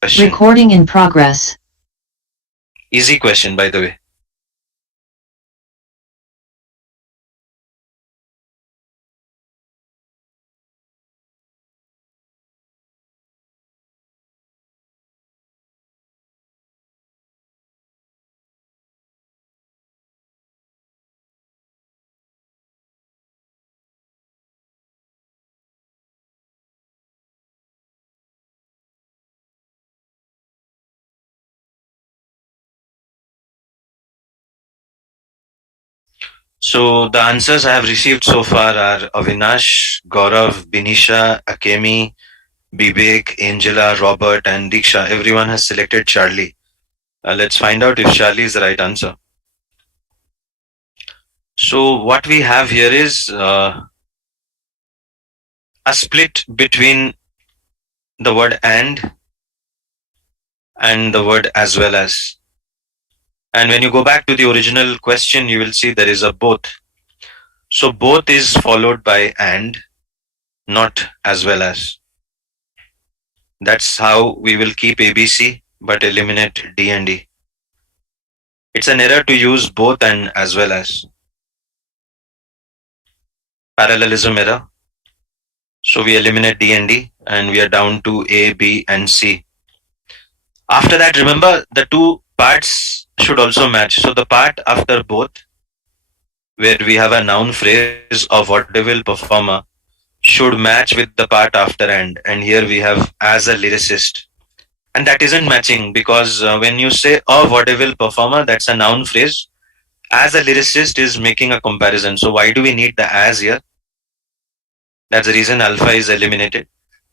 question. Recording in progress. Easy question, by the way. So the answers I have received so far are Avinash, Gaurav, Binisha, Akemi, Bibek, Angela, Robert, and Diksha. Everyone has selected Charlie. Let's find out if Charlie is the right answer. So what we have here is a split between the word and the word as well as. And when you go back to the original question, you will see there is a both. So both is followed by and, not as well as. That's how we will keep ABC but eliminate D and E. It's an error to use both and as well as. Parallelism error. So we eliminate D and D and we are down to A, B and C. After that, remember the two parts should also match. So the part after both, where we have a noun phrase of vaudeville performer, should match with the part after and here we have as a lyricist. And that isn't matching because when you say a vaudeville performer, that's a noun phrase. As a lyricist is making a comparison. So why do we need the as here? That's the reason alpha is eliminated.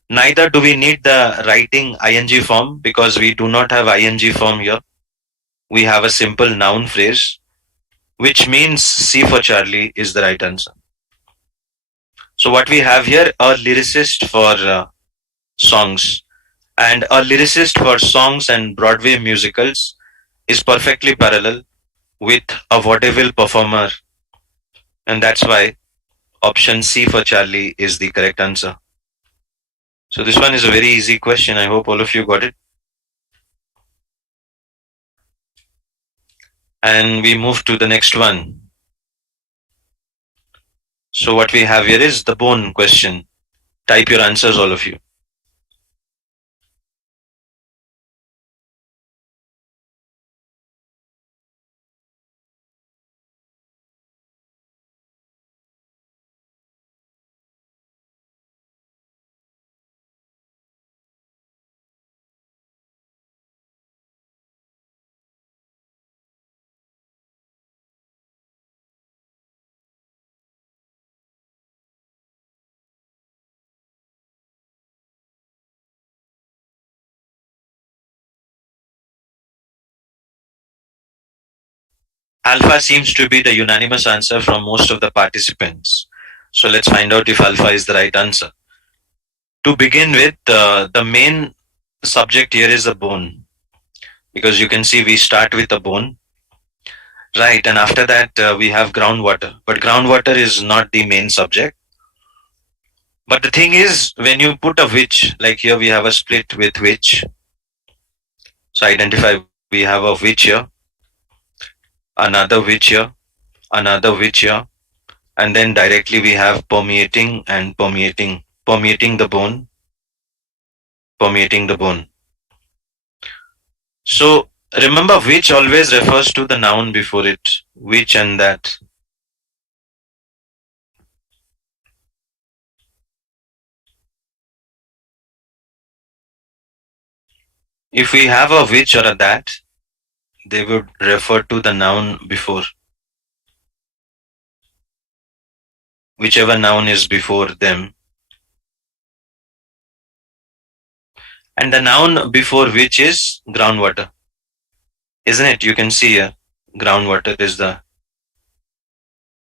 Neither do we need the writing ing form because we do not have ing form here. We have a simple noun phrase, which means C for Charlie is the right answer. So what we have here, a lyricist for songs, and a lyricist for songs and Broadway musicals is perfectly parallel with a vaudeville performer, and that's why option C for Charlie is the correct answer. So this one is a very easy question. I hope all of you got it. And we move to the next one. So what we have here is the bone question. Type your answers, all of you. Alpha seems to be the unanimous answer from most of the participants. So let's find out if alpha is the right answer. To begin with, the main subject here is a bone, because you can see we start with a bone, right? And after that, we have groundwater. But groundwater is not the main subject. But the thing is, when you put a which, like here we have a split with which. So identify we have a which here, another which here, another which here, and then directly we have permeating and permeating the bone, permeating the bone. So remember, which always refers to the noun before it, which and that. If we have a which or a that, they would refer to the noun before, whichever noun is before them. And the noun before which is groundwater, isn't it? You can see here, groundwater is the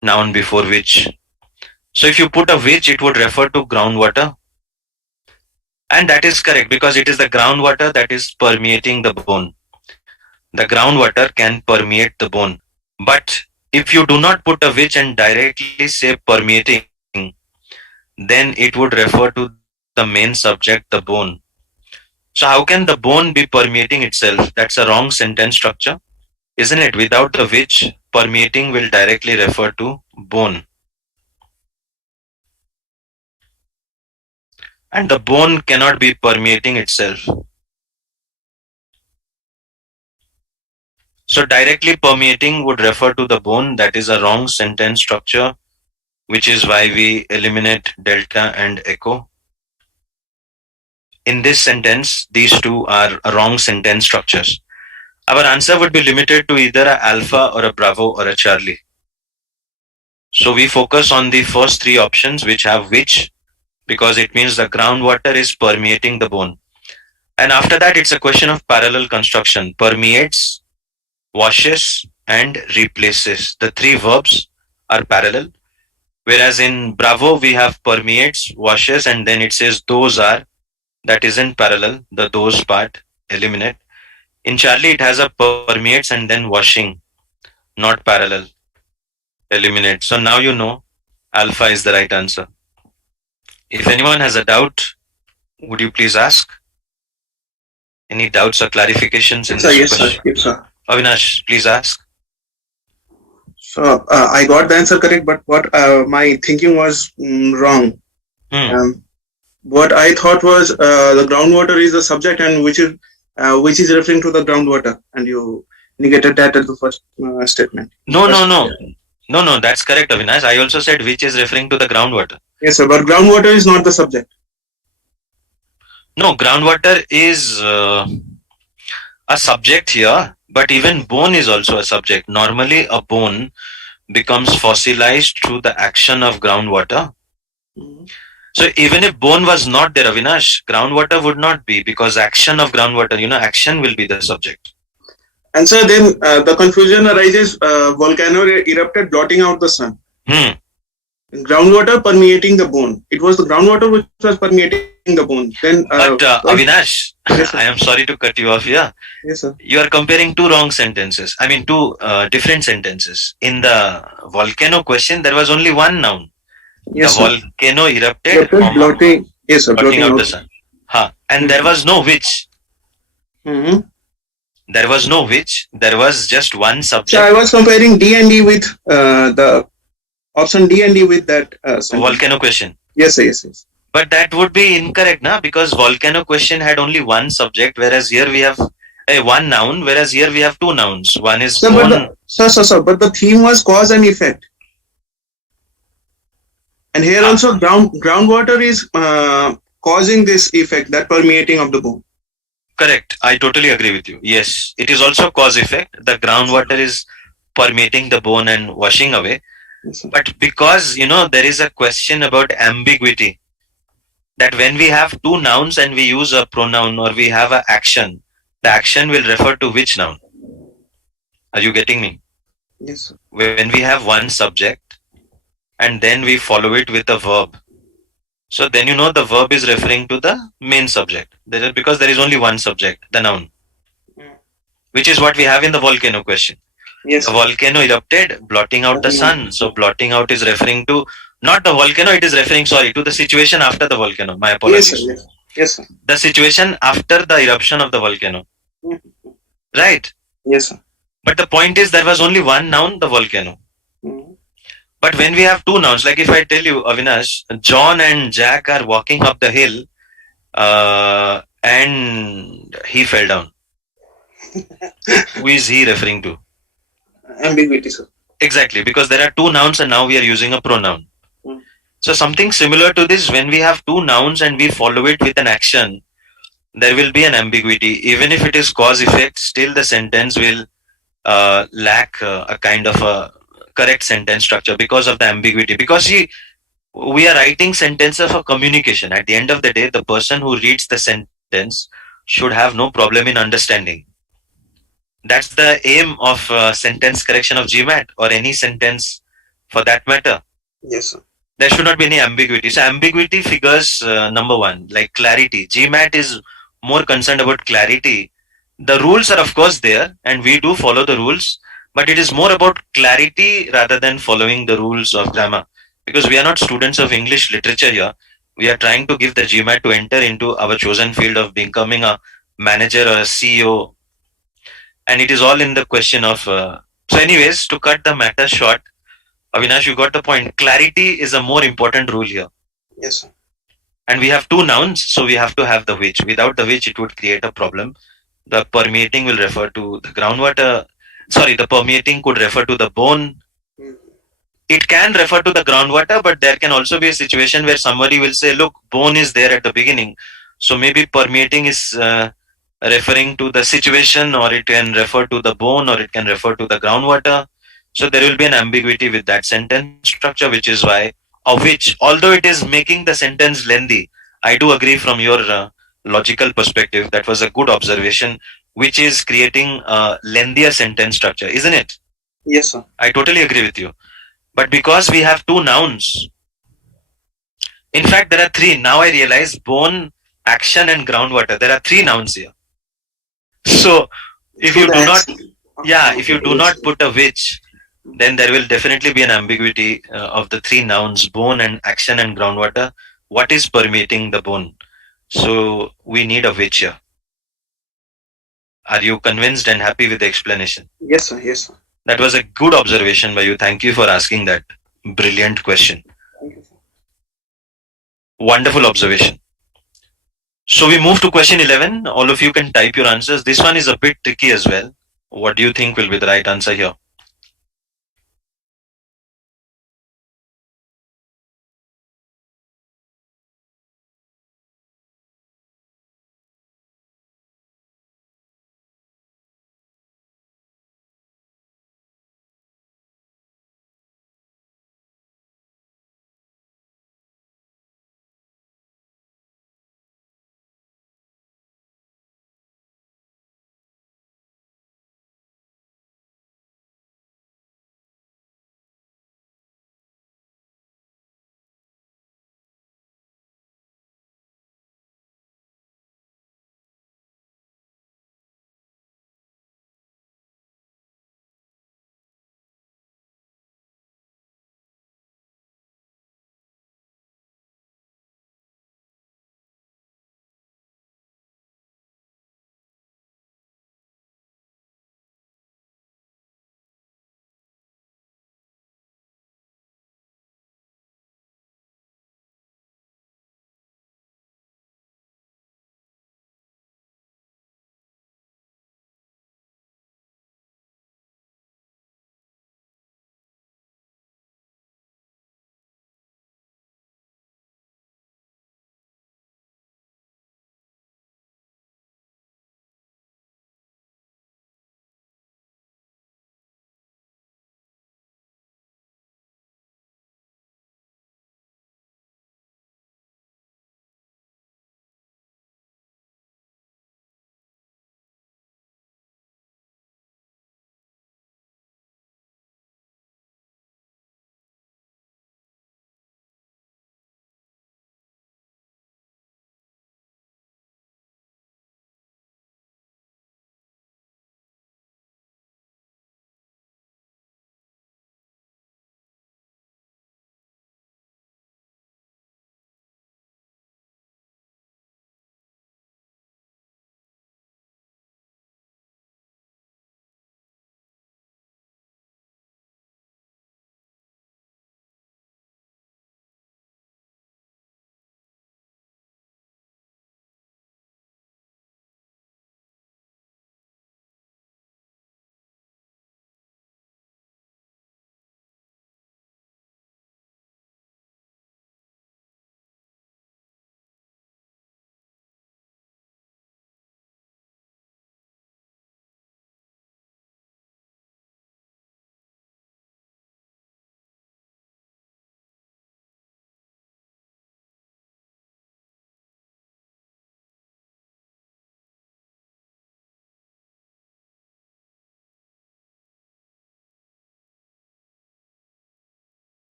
noun before which. So if you put a which, it would refer to groundwater. And that is correct because it is the groundwater that is permeating the bone. The groundwater can permeate the bone. But if you do not put a which and directly say permeating, then it would refer to the main subject, the bone. So how can the bone be permeating itself? That's a wrong sentence structure, isn't it? Without the which, permeating will directly refer to bone. And the bone cannot be permeating itself. So directly permeating would refer to the bone. That is a wrong sentence structure, which is why we eliminate delta and echo. In this sentence, these two are wrong sentence structures. Our answer would be limited to either a alpha or a bravo or a Charlie. So we focus on the first three options which have which, because it means the groundwater is permeating the bone. And after that, it's a question of parallel construction. Permeates, washes, and replaces. The three verbs are parallel. Whereas in Bravo, we have permeates, washes, and then it says those are. That isn't parallel. The those part, eliminate. In Charlie, it has a permeates and then washing, not parallel. Eliminate. So now you know alpha is the right answer. If anyone has a doubt, would you please ask? Any doubts or clarifications in this question? Yes, sir. Avinash, please ask. So I got the answer correct, but what my thinking was wrong. What I thought was the groundwater is the subject, and which is referring to the groundwater, and you negated that at the first statement. No, that's correct, Avinash. I also said which is referring to the groundwater. Yes, sir, but groundwater is not the subject. No, groundwater is a subject here, but even bone is also a subject. Normally, a bone becomes fossilized through the action of groundwater. So even if bone was not there, Avinash, groundwater would not be, because action of groundwater, action will be the subject. And so then the confusion arises, volcano erupted, blotting out the sun. Groundwater permeating the bone. It was the groundwater which was permeating the bone. Then, but Avinash, yes, I am sorry to cut you off here. Yes, sir. You are comparing two wrong sentences. I mean, two different sentences. In the volcano question, there was only one noun. Yes, the volcano erupted, blotting, yes, sir, blotting out the sun. And there was no which. There was no which. There was just one subject. So I was comparing D and D with the option D and D with that volcano question. Yes, sir, yes. But that would be incorrect, na? Because volcano question had only one subject, whereas here we have one noun, whereas here we have two nouns. One is sir, but the theme was cause and effect. And here also groundwater is causing this effect, that permeating of the bone. Correct. I totally agree with you. Yes, it is also cause effect. The groundwater is permeating the bone and washing away. Yes, but because, there is a question about ambiguity, that when we have two nouns and we use a pronoun or we have an action, the action will refer to which noun? Are you getting me? Yes, sir. When we have one subject and then we follow it with a verb, so then the verb is referring to the main subject, because there is only one subject, the noun, which is what we have in the volcano question. Yes, the volcano erupted, blotting out the sun. So blotting out is referring to not the volcano, it is referring, to the situation after the volcano. My apologies. Yes, sir. Yes, sir. The situation after the eruption of the volcano. Right? Yes, sir. But the point is, there was only one noun, the volcano. But when we have two nouns, like if I tell you, Avinash, John and Jack are walking up the hill and he fell down. Who is he referring to? Ambiguity, sir. Exactly, because there are two nouns and now we are using a pronoun. So something similar to this, when we have two nouns and we follow it with an action, there will be an ambiguity. Even if it is cause effect, still the sentence will lack a kind of a correct sentence structure because of the ambiguity. Because we are writing sentences for communication. At the end of the day, the person who reads the sentence should have no problem in understanding. That's the aim of sentence correction of GMAT or any sentence for that matter. Yes, sir. There should not be any ambiguity. So ambiguity figures number one, like clarity. GMAT is more concerned about clarity. The rules are of course there and we do follow the rules, but it is more about clarity rather than following the rules of grammar. Because we are not students of English literature here. We are trying to give the GMAT to enter into our chosen field of becoming a manager or a CEO, and it is all in the question of. So, anyways, to cut the matter short, Avinash, you got the point. Clarity is a more important rule here. Yes, sir. And we have two nouns, so we have to have the which. Without the which, it would create a problem. The permeating will refer to the groundwater. Sorry, the permeating could refer to the bone. Mm. It can refer to the groundwater, but there can also be a situation where somebody will say, look, bone is there at the beginning. So maybe permeating is referring to the situation, or it can refer to the bone, or it can refer to the groundwater. So there will be an ambiguity with that sentence structure, which is why, of which, although it is making the sentence lengthy, I do agree from your logical perspective. That was a good observation, which is creating a lengthier sentence structure, isn't it? Yes, sir. I totally agree with you. But because we have two nouns, in fact, there are three. Now I realize bone, action, and groundwater. There are three nouns here. So if Through you the do not, action. yeah, if you do Yes, not sir. put a which, then there will definitely be an ambiguity of the three nouns bone and action and groundwater. What is permeating the bone? So we need a which here. Are you convinced and happy with the explanation? Yes, sir. Yes, sir. That was a good observation by you. Thank you for asking that brilliant question. Thank you, sir. Wonderful observation. So we move to question 11. All of you can type your answers. This one is a bit tricky as well. What do you think will be the right answer here?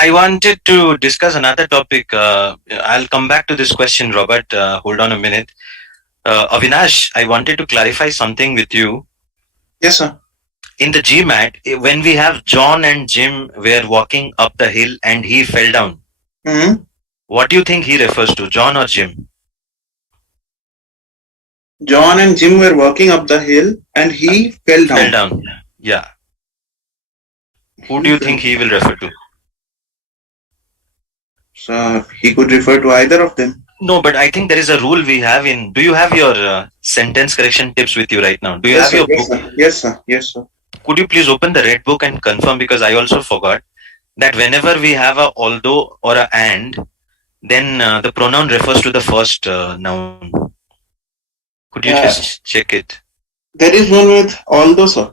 I wanted to discuss another topic. I'll come back to this question, Robert. Hold on a minute. Avinash, I wanted to clarify something with you. Yes, sir. In the GMAT, when we have John and Jim were walking up the hill and he fell down, Hmm. what do you think he refers to, John or Jim? John and Jim were walking up the hill and he fell down. Fell down. Yeah. Who do you think he will refer to? So he could refer to either of them. No, but I think there is a rule we have in. Do you have your sentence correction tips with you right now? Do you Yes, have sir. your Yes, book? sir. Yes, sir. Yes, sir. Could you please open the red book and confirm, because I also forgot that whenever we have a although or a and, then the pronoun refers to the first noun. Could you just check it? There is one with although, sir.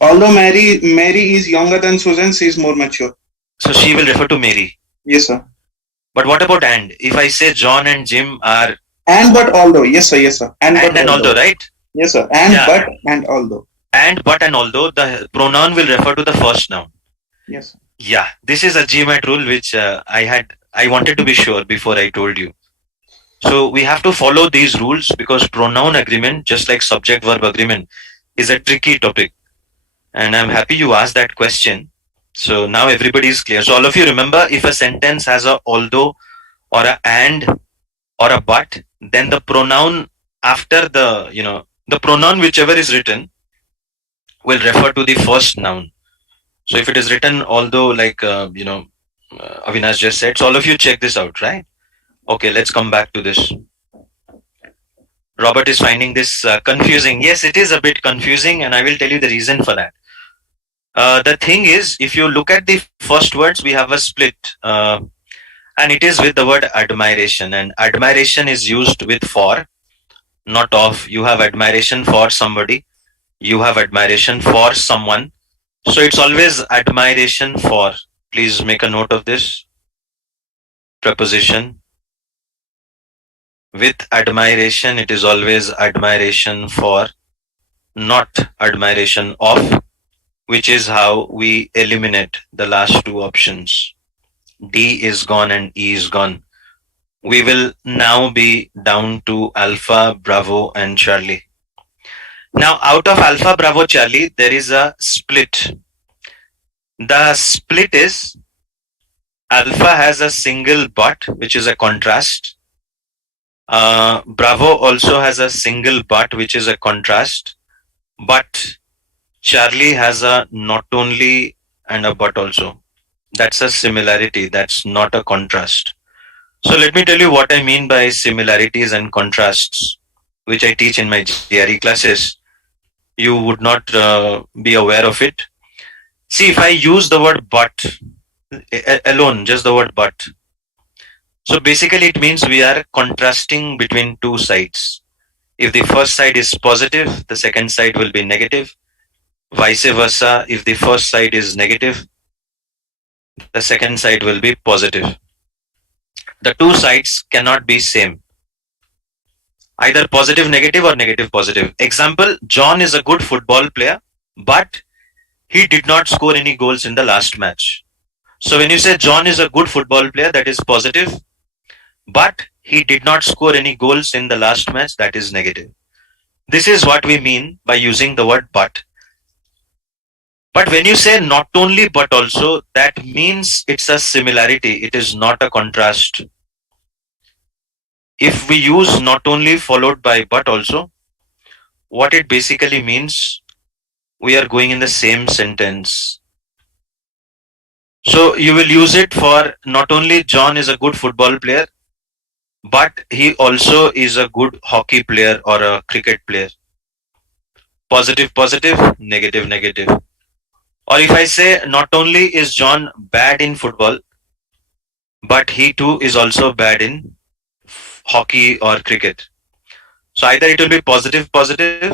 Although Mary is younger than Susan, she is more mature. So she will refer to Mary. Yes, sir. But what about and? If I say John and Jim are And but although, yes, sir. Yes, sir. and although, right? Yes, sir. And Yeah. but and although. And but and although, the pronoun will refer to the first noun. Yes, sir. Yeah, this is a GMAT rule which I wanted to be sure before I told you. So we have to follow these rules because pronoun agreement, just like subject verb agreement, is a tricky topic. And I'm happy you asked that question. So now everybody is clear. So all of you remember, if a sentence has a although or a and or a but, then the pronoun after the pronoun whichever is written will refer to the first noun. So if it is written although, like Avinash just said, so all of you check this out, right? Okay, let's come back to this. Robert is finding this confusing. Yes, it is a bit confusing, and I will tell you the reason for that. The thing is, if you look at the first words, we have a split, and it is with the word admiration, and admiration is used with for, not of. You have admiration for somebody, you have admiration for someone, so it's always admiration for. Please make a note of this preposition. With admiration, it is always admiration for, not admiration of, which is how we eliminate the last two options. D is gone and E is gone. We will now be down to Alpha, Bravo, and Charlie. Now, out of Alpha, Bravo, Charlie, there is a split. The split is Alpha has a single but, which is a contrast. Bravo also has a single but, which is a contrast. But Charlie has a not only and a but also. That's a similarity. That's not a contrast. So let me tell you what I mean by similarities and contrasts, which I teach in my GRE classes. You would not be aware of it. See, if I use the word but alone, just the word but. So basically it means we are contrasting between two sides. If the first side is positive, the second side will be negative. Vice versa, if the first side is negative, the second side will be positive. The two sides cannot be same. Either positive negative or negative positive. Example, John is a good football player, but he did not score any goals in the last match. So when you say John is a good football player, that is positive, but he did not score any goals in the last match, that is negative. This is what we mean by using the word but. But when you say not only but also, that means it's a similarity. It is not a contrast. If we use not only followed by but also, what it basically means, we are going in the same sentence. So you will use it for not only John is a good football player, but he also is a good hockey player or a cricket player. Positive, positive, negative, negative. Or if I say not only is John bad in football, but he too is also bad in hockey or cricket. So either it will be positive, positive,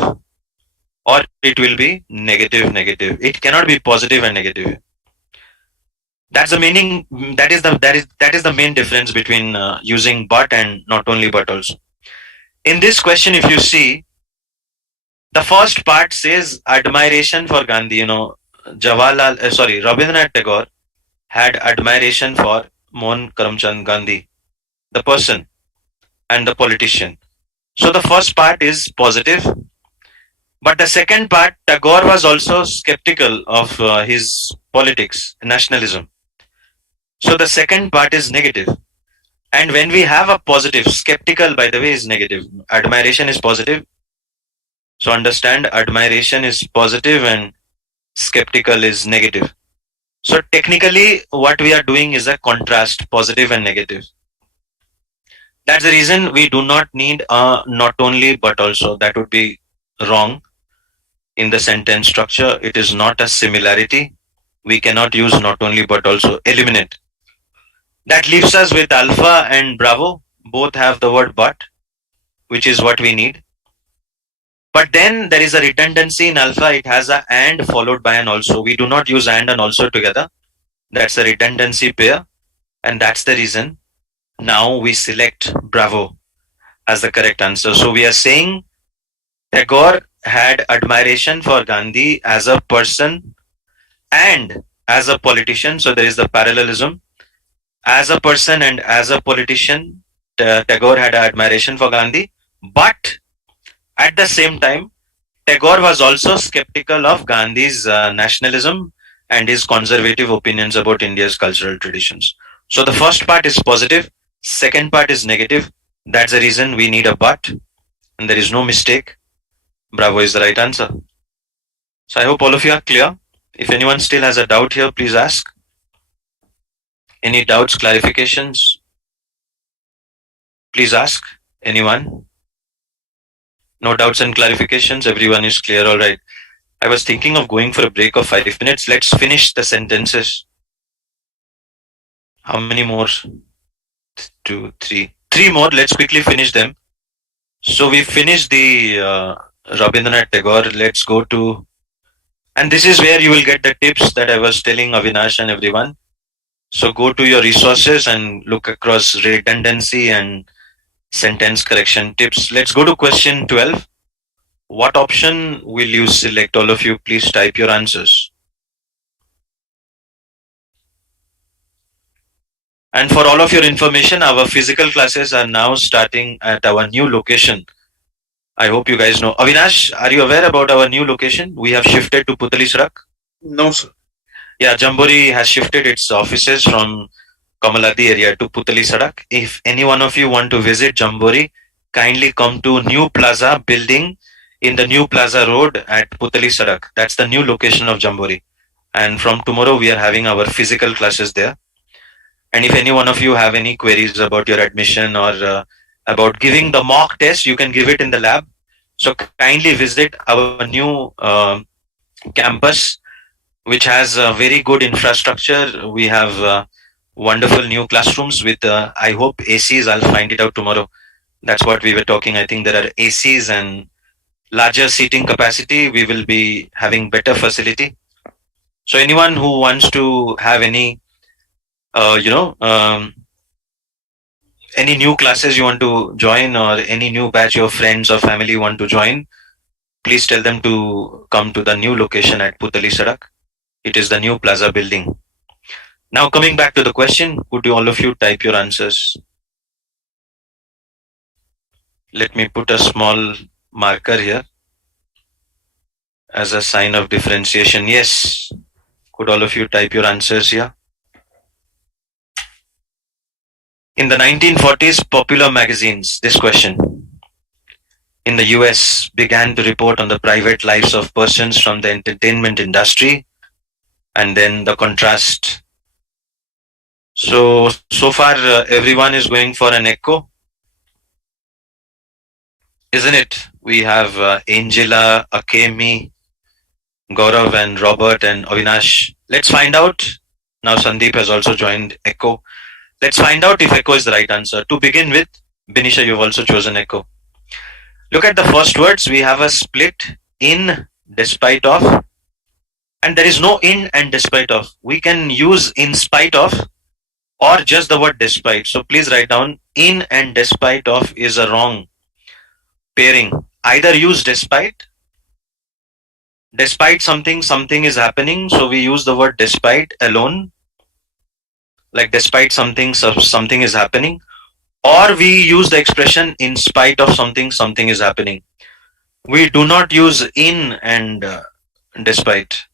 or it will be negative, negative. It cannot be positive and negative. That's the meaning. That is the main difference between using but and not only but also. In this question, if you see, the first part says admiration for Gandhi. Rabindranath Tagore had admiration for Mohan Karamchand Gandhi, the person and the politician. So the first part is positive, but the second part, Tagore was also skeptical of his politics, nationalism. So the second part is negative. And when we have a positive, skeptical, by the way, is negative. Admiration is positive. So understand, admiration is positive and skeptical is negative. So technically, what we are doing is a contrast, positive and negative. That's the reason we do not need a not only but also. That would be wrong in the sentence structure. It is not a similarity. We cannot use not only but also. Eliminate. That leaves us with alpha and bravo. Both have the word but, which is what we need. But then there is a redundancy in alpha. It has a and followed by an also. We do not use and also together. That's a redundancy pair. And that's the reason now we select bravo as the correct answer. So we are saying Tagore had admiration for Gandhi as a person and as a politician. So there is the parallelism. As a person and as a politician, Tagore had admiration for Gandhi. But at the same time, Tagore was also skeptical of Gandhi's nationalism and his conservative opinions about India's cultural traditions. So the first part is positive, second part is negative. That's the reason we need a but, and there is no mistake. Bravo is the right answer. So I hope all of you are clear. If anyone still has a doubt here, please ask. Any doubts, clarifications? Please ask. Anyone? No doubts and clarifications? Everyone is clear? All right. I was thinking of going for a break of 5 minutes. Let's finish the sentences. How many more? 2, 3. 3 more. Let's quickly finish them. So we finished the Rabindranath Tagore. Let's go to, and this is where you will get the tips that I was telling Avinash and everyone. So go to your resources and look across redundancy and sentence correction tips. Let's go to question 12. What option will you select? All of you, please type your answers. And for all of your information, our physical classes are now starting at our new location. I hope you guys know. Avinash, are you aware about our new location? We have shifted to Putali Sarak. No, sir. Yeah, Jambori has shifted its offices from Kamalati area to Putali Sarak. If any one of you want to visit Jambori, kindly come to New Plaza building in the New Plaza Road at Putali Sarak. That's the new location of Jambori. And from tomorrow, we are having our physical classes there. And if any one of you have any queries about your admission or about giving the mock test, you can give it in the lab. So kindly visit our new campus, which has a very good infrastructure. We have wonderful new classrooms with, I hope, ACs. I'll find it out tomorrow. That's what we were talking. I think there are ACs and larger seating capacity. We will be having better facility. So anyone who wants to have any any new classes you want to join or any new batch of friends or family want to join, please tell them to come to the new location at Putali Sarak. It is the new plaza building. Now coming back to the question, could you all of you type your answers? Let me put a small marker here as a sign of differentiation. Yes. Could all of you type your answers here? In the 1940s, popular magazines, this question, in the US began to report on the private lives of persons from the entertainment industry, and then the contrast. So far, everyone is going for an echo, isn't it? We have Angela, Akemi, Gaurav and Robert and Avinash. Let's find out. Now Sandeep has also joined echo. Let's find out if echo is the right answer. To begin with, Binisha, you've also chosen echo. Look at the first words. We have a split in, despite of, and there is no in and despite of. We can use in spite of or just the word despite. So please write down in and despite of is a wrong pairing. Either use despite something, something is happening. So we use the word despite alone, like despite something, something is happening, or we use the expression in spite of something, something is happening. We do not use in and despite.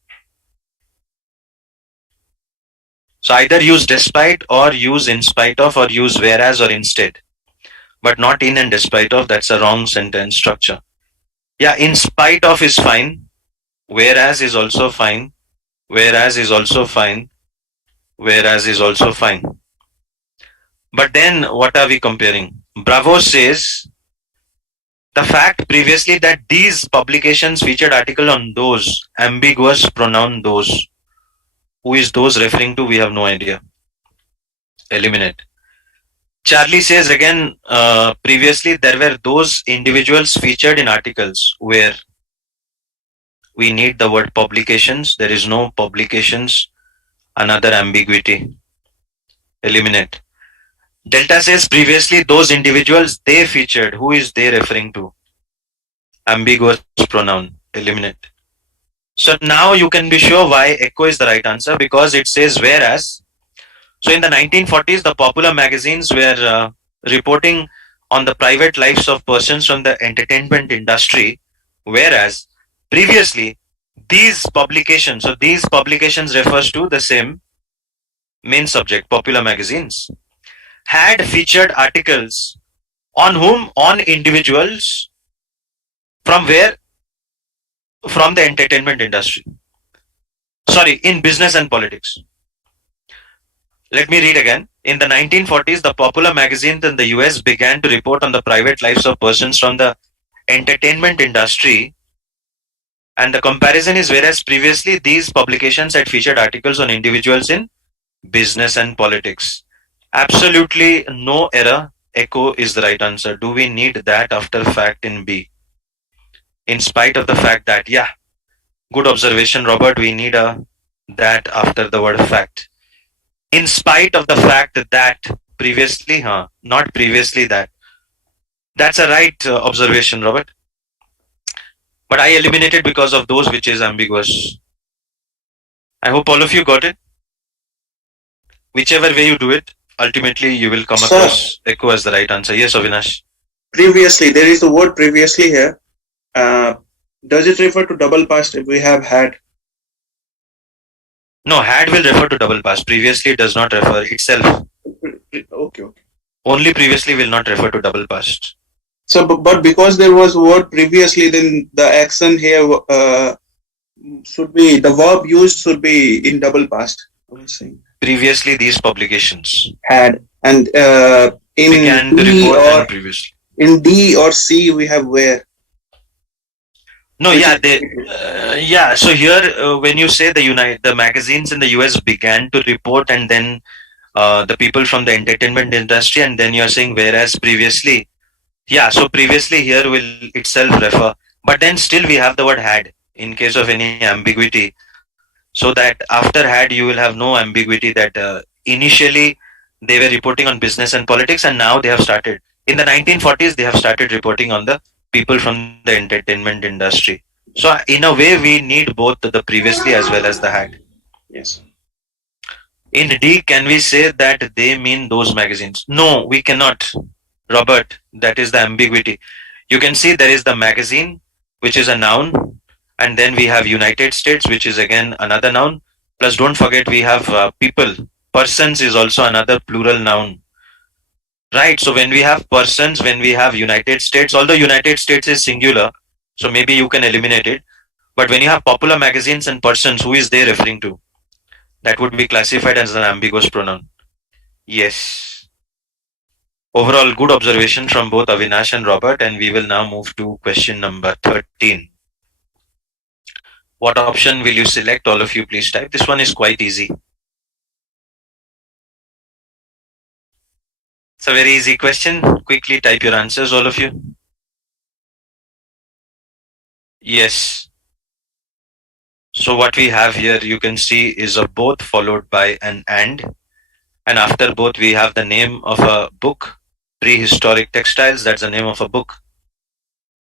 So either use despite or use in spite of or use whereas or instead, but not in and despite of. That's a wrong sentence structure. Yeah, in spite of is fine. Whereas is also fine. Whereas is also fine. Whereas is also fine. But then what are we comparing? Bravo says the fact previously that these publications featured article on those, ambiguous pronoun those. Who is those referring to? We have no idea. Eliminate. Charlie says again, previously there were those individuals featured in articles where we need the word publications. There is no publications. Another ambiguity. Eliminate. Delta says previously those individuals they featured. Who is they referring to? Ambiguous pronoun. Eliminate. So now you can be sure why echo is the right answer, because it says whereas. So in the 1940s, the popular magazines were reporting on the private lives of persons from the entertainment industry, whereas previously these publications, so these publications refers to the same main subject, popular magazines, had featured articles on whom? On individuals from where? From the entertainment industry. Sorry, in business and politics. Let me read again. In the 1940s, the popular magazines in the US began to report on the private lives of persons from the entertainment industry. And the comparison is whereas previously these publications had featured articles on individuals in business and politics. Absolutely no error. Echo is the right answer. Do we need that after fact in B? In spite of the fact that, yeah, good observation, Robert. We need a that after the word fact. In spite of the fact that previously, not previously that. That's a right observation, Robert. But I eliminated because of those which is ambiguous. I hope all of you got it. Whichever way you do it, ultimately you will come across echo as the right answer. Yes, Avinash. Previously, there is the word previously here. Does it refer to double past if we have had? No, had will refer to double past. Previously does not refer itself. Okay. Only previously will not refer to double past. So, but because there was word previously, then the action here should be, the verb used should be in double past. I was saying. Previously, these publications had, and in began to D report or previously. In D or C we have where. No, yeah, they, yeah. So here, when you say the magazines in the US began to report, and then the people from the entertainment industry, and then you're saying whereas previously, yeah. So previously here will itself refer, but then still we have the word had in case of any ambiguity, so that after had you will have no ambiguity that initially they were reporting on business and politics, and now they have started in the 1940s. They have started reporting on the people from the entertainment industry. So in a way, we need both the previously as well as the had. Yes. In D, can we say that they mean those magazines? No, we cannot, Robert. That is the ambiguity. You can see there is the magazine, which is a noun, and then we have United States, which is again another noun. Plus, don't forget we have people. Persons is also another plural noun. Right, so when we have persons, when we have United States, although United States is singular, so maybe you can eliminate it. But when you have popular magazines and persons, who is they referring to? That would be classified as an ambiguous pronoun. Yes. Overall, good observation from both Avinash and Robert, and we will now move to question number 13. What option will you select? All of you, please type. This one is quite easy. It's a very easy question. Quickly type your answers, all of you. Yes. So what we have here, you can see, is a both followed by an and after both we have the name of a book, Prehistoric Textiles. That's the name of a book,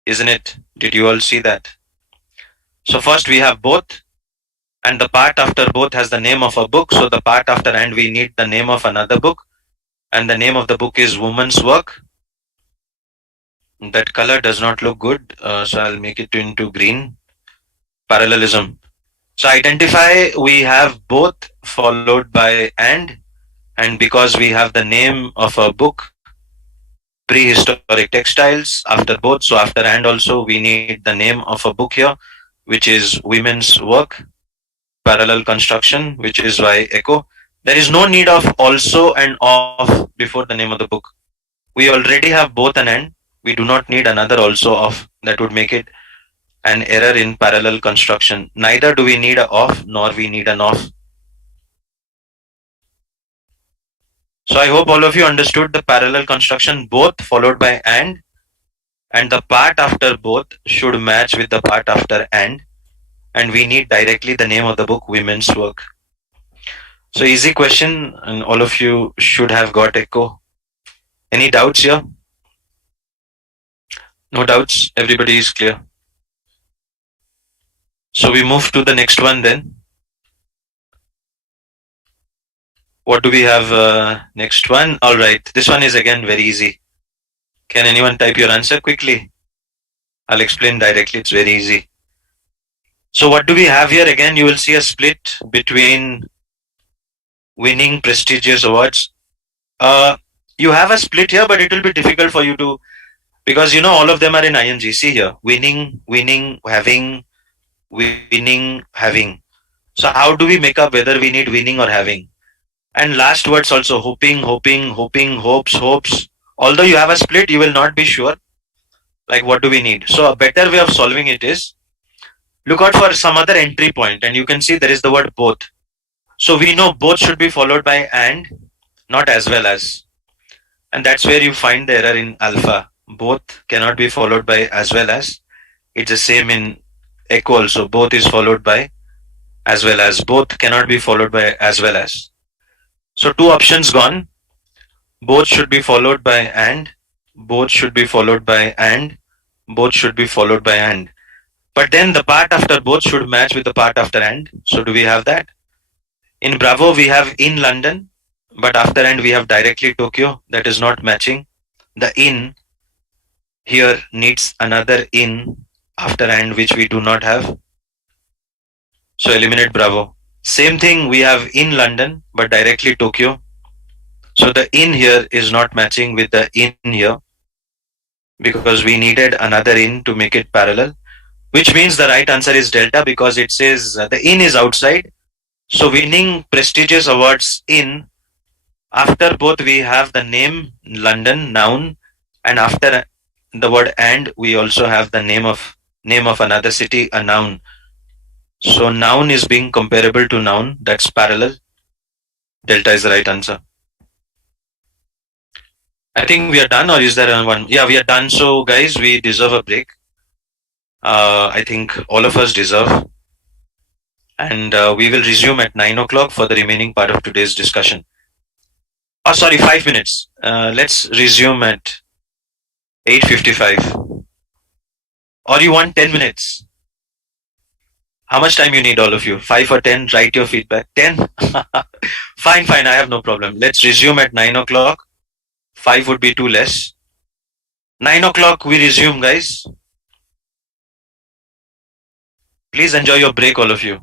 isn't it? Did you all see that? So first we have both, and the part after both has the name of a book. So the part after and we need the name of another book, and the name of the book is Woman's Work. That color does not look good, so I'll make it into green. Parallelism. So identify, we have both followed by and because we have the name of a book, prehistoric textiles after both. So after and also we need the name of a book here, which is Women's Work. Parallel construction, which is why echo. There is no need of also and of before the name of the book. We already have both an and. We do not need another also of. That would make it an error in parallel construction. Neither do we need a of nor we need an of. So I hope all of you understood the parallel construction, both followed by and the part after both should match with the part after and we need directly the name of the book, Women's Work. So easy question, and all of you should have got echo. Any doubts here? No doubts. Everybody is clear. So we move to the next one then. What do we have next one? All right. This one is again very easy. Can anyone type your answer quickly? I'll explain directly. It's very easy. So what do we have here? Again, you will see a split between winning prestigious awards. You have a split here, but it will be difficult for you to, because you know all of them are in ing. See here, winning, winning, having, winning, having. So how do we make up whether we need winning or having? And last words also, hoping, hoping, hoping, hopes, hopes. Although you have a split, you will not be sure. Like what do we need? So a better way of solving it is look out for some other entry point, and you can see there is the word both. So we know both should be followed by and, not as well as. And that's where you find the error in alpha. Both cannot be followed by as well as. It's the same in echo also. Both is followed by as well as. Both cannot be followed by as well as. So two options gone. Both should be followed by and. Both should be followed by and. Both should be followed by and. But then the part after both should match with the part after and. So do we have that? In Bravo we have in London, but after and we have directly Tokyo. That is not matching. The in here needs another in after and, which we do not have. So eliminate Bravo. Same thing, we have in London, but directly Tokyo. So the in here is not matching with the in here because we needed another in to make it parallel, which means the right answer is delta because it says the in is outside. So winning prestigious awards in, after both we have the name London, noun, and after the word and we also have the name of another city, a noun. So noun is being comparable to noun, that's parallel. Delta is the right answer. I think we are done, or is there one? Yeah, we are done. So guys, we deserve a break. I think all of us deserve. And we will resume at 9 o'clock for the remaining part of today's discussion. Oh, sorry, 5 minutes. Let's resume at 8:55. Or you want 10 minutes? How much time you need, all of you? 5 or 10? Write your feedback. 10? Fine, fine. I have no problem. Let's resume at 9 o'clock. 5 would be too less. 9 o'clock we resume, guys. Please enjoy your break, all of you.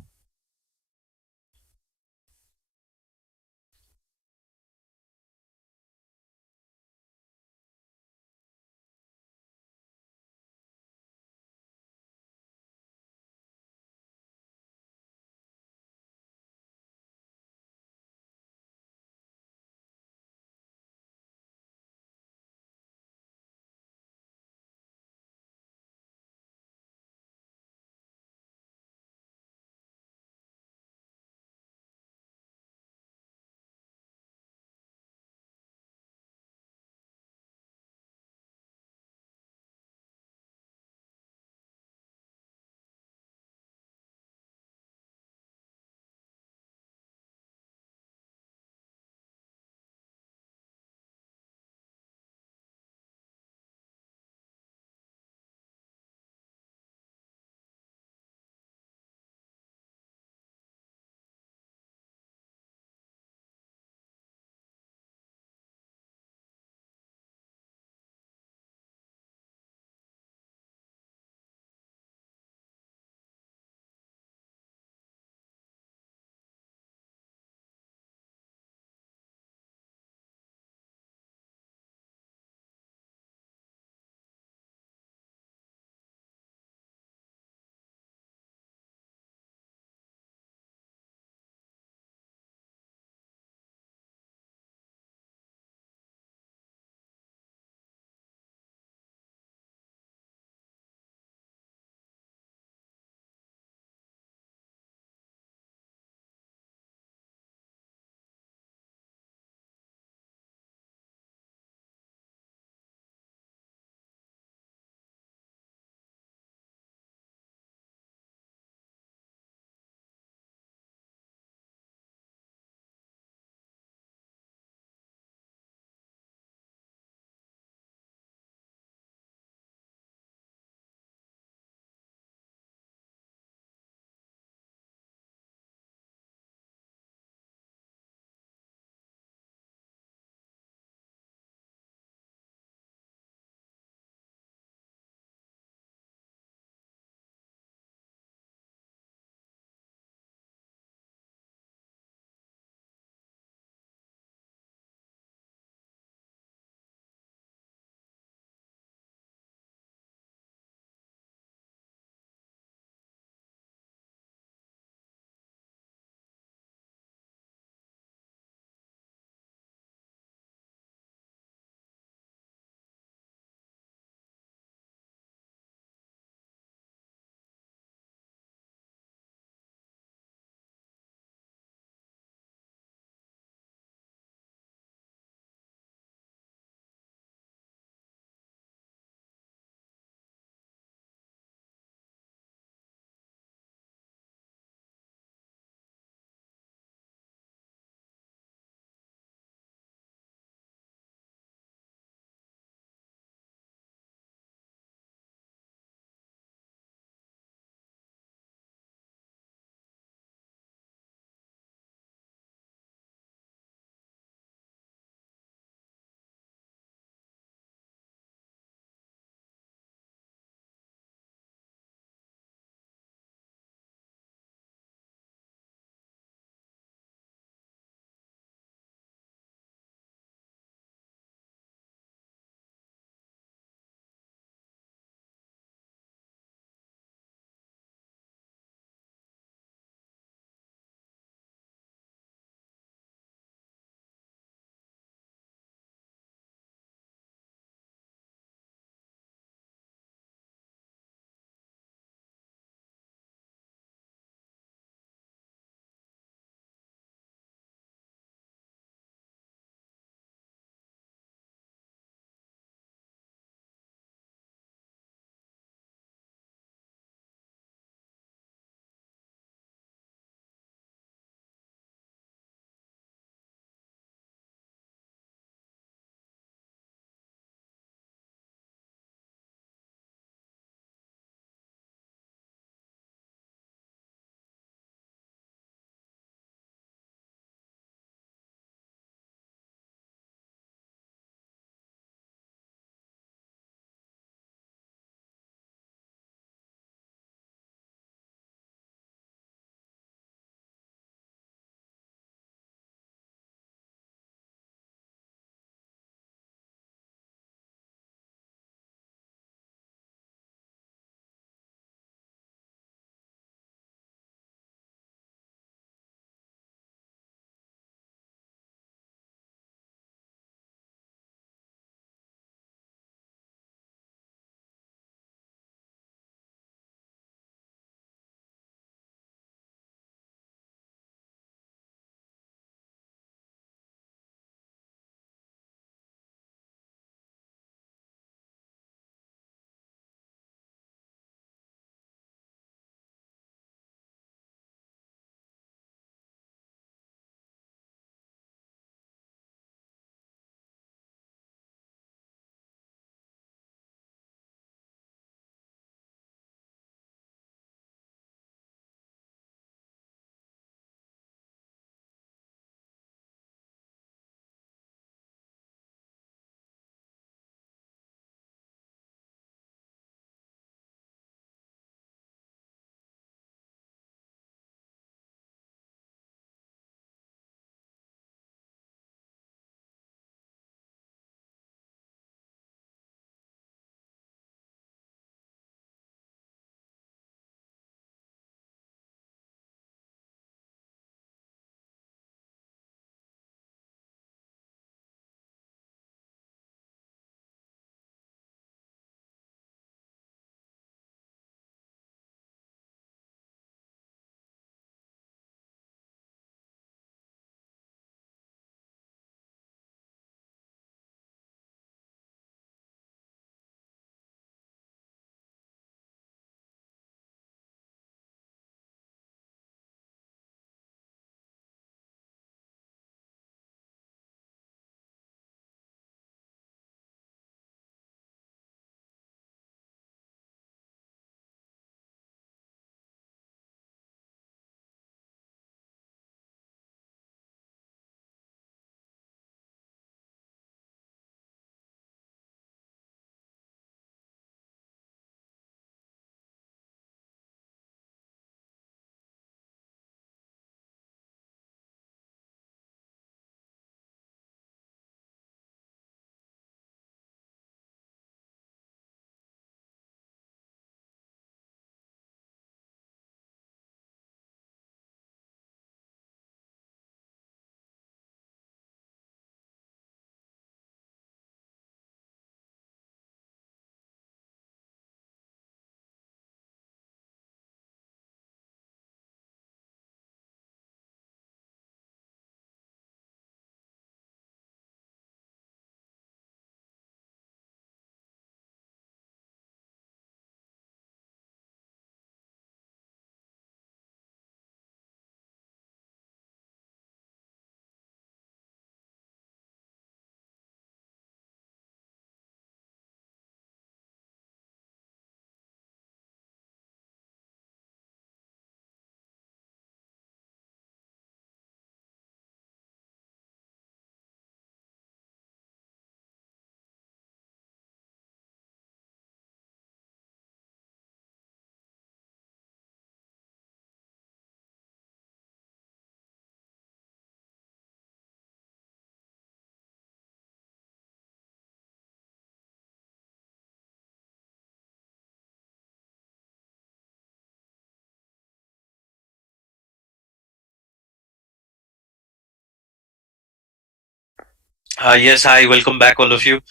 Yes, hi, welcome back, all of you.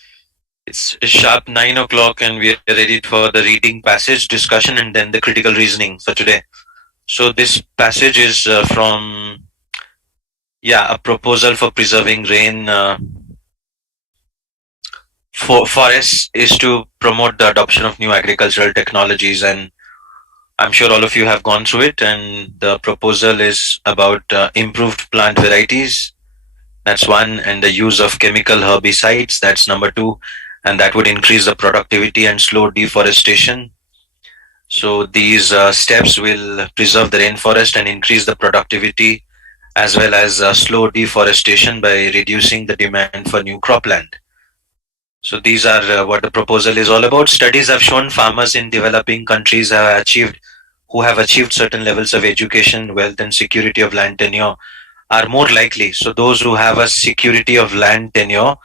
It's sharp 9 o'clock, and we are ready for the reading passage discussion and then the critical reasoning for today. So, this passage is from, a proposal for preserving rain for forests is to promote the adoption of new agricultural technologies. And I'm sure all of you have gone through it. And the proposal is about improved plant varieties. That's one. And the use of chemical herbicides. That's number two. And that would increase the productivity and slow deforestation. So these steps will preserve the rainforest and increase the productivity as well as slow deforestation by reducing the demand for new cropland. So these are what the proposal is all about. Studies have shown farmers in developing countries who have achieved certain levels of education, wealth, and security of land tenure are more likely. So those who have a security of land tenure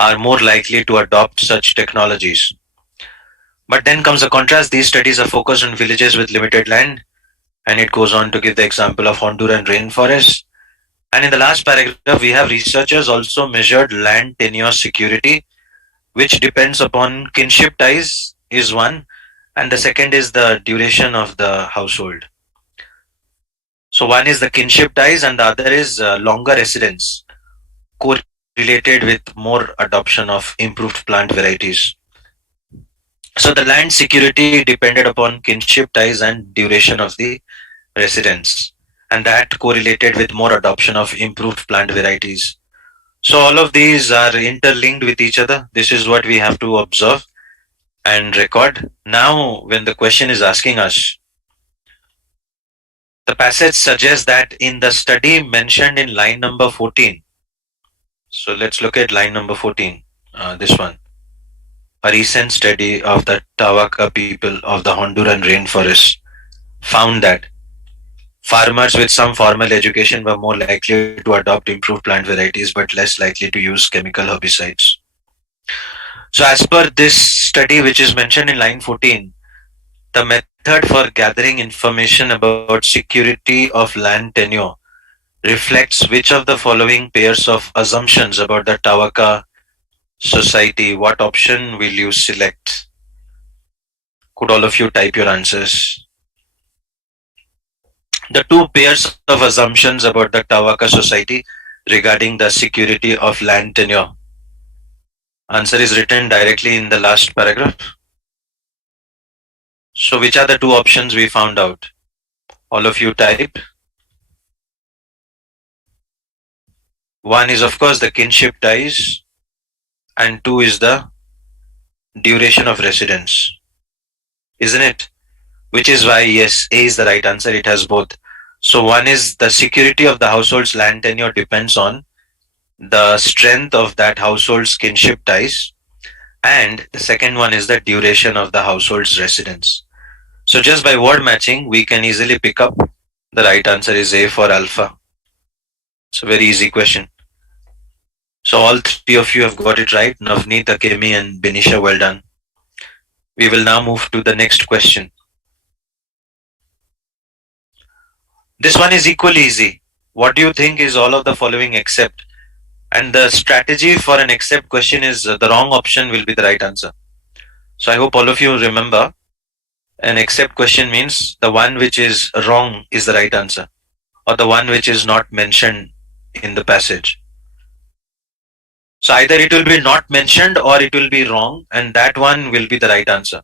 are more likely to adopt such technologies. But then comes the contrast. These studies are focused on villages with limited land, and it goes on to give the example of Honduran rainforest. And in the last paragraph, we have researchers also measured land tenure security, which depends upon kinship ties, is one, and the second is the duration of the household. So one is the kinship ties, and the other is longer residence, correlated with more adoption of improved plant varieties. So the land security depended upon kinship ties and duration of the residence, and that correlated with more adoption of improved plant varieties. So all of these are interlinked with each other. This is what we have to observe and record. Now, when the question is asking us, the passage suggests that in the study mentioned in line number 14, so let's look at line number 14, this one. A recent study of the Tawaka people of the Honduran rainforest found that farmers with some formal education were more likely to adopt improved plant varieties but less likely to use chemical herbicides. So, as per this study, which is mentioned in line 14, the method for gathering information about security of land tenure reflects which of the following pairs of assumptions about the Tawaka society. What option will you select? Could all of you type your answers? The two pairs of assumptions about the Tawaka society regarding the security of land tenure. Answer is written directly in the last paragraph. So which are the two options we found out? All of you type. One is of course the kinship ties, and two is the duration of residence. Isn't it? Which is why yes, A is the right answer. It has both. So one is the security of the household's land tenure depends on the strength of that household's kinship ties, and the second one is the duration of the household's residence. So just by word matching, we can easily pick up the right answer is A for alpha. It's a very easy question. So all three of you have got it right. Navneet, Akemi, and Benisha, well done. We will now move to the next question. This one is equally easy. What do you think is all of the following except? And the strategy for an except question is the wrong option will be the right answer. So I hope all of you remember an except question means the one which is wrong is the right answer, or the one which is not mentioned in the passage. So either it will be not mentioned or it will be wrong, and that one will be the right answer.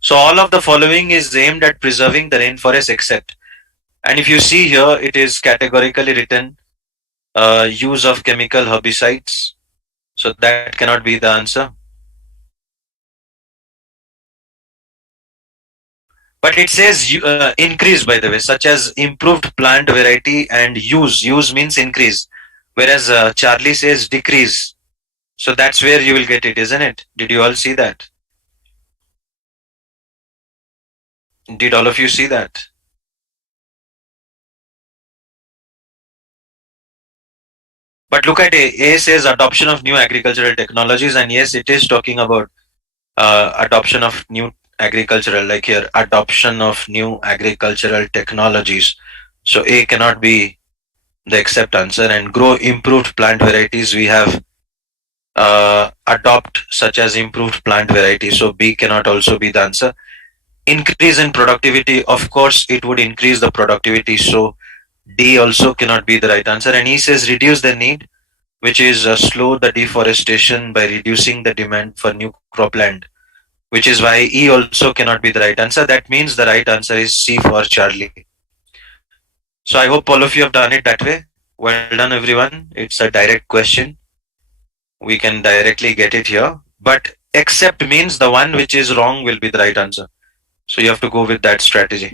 So all of the following is aimed at preserving the rainforest except. And if you see here, it is categorically written use of chemical herbicides. So that cannot be the answer. But it says increase, by the way, such as improved plant variety and use. Use means increase. Whereas Charlie says decrease. So that's where you will get it, isn't it? Did you all see that? Did all of you see that? But look at A. A says adoption of new agricultural technologies, and yes, it is talking about adoption of new agricultural, like here, adoption of new agricultural technologies. So A cannot be the except answer. And grow improved plant varieties, we have adopt, such as improved plant variety. So B cannot also be the answer. Increase in productivity, of course, it would increase the productivity. So D also cannot be the right answer. And he says reduce the need, which is slow the deforestation by reducing the demand for new cropland, which is why E also cannot be the right answer. That means the right answer is C for Charlie. So I hope all of you have done it that way. Well done, everyone. It's a direct question. We can directly get it here. But except means the one which is wrong will be the right answer. So you have to go with that strategy.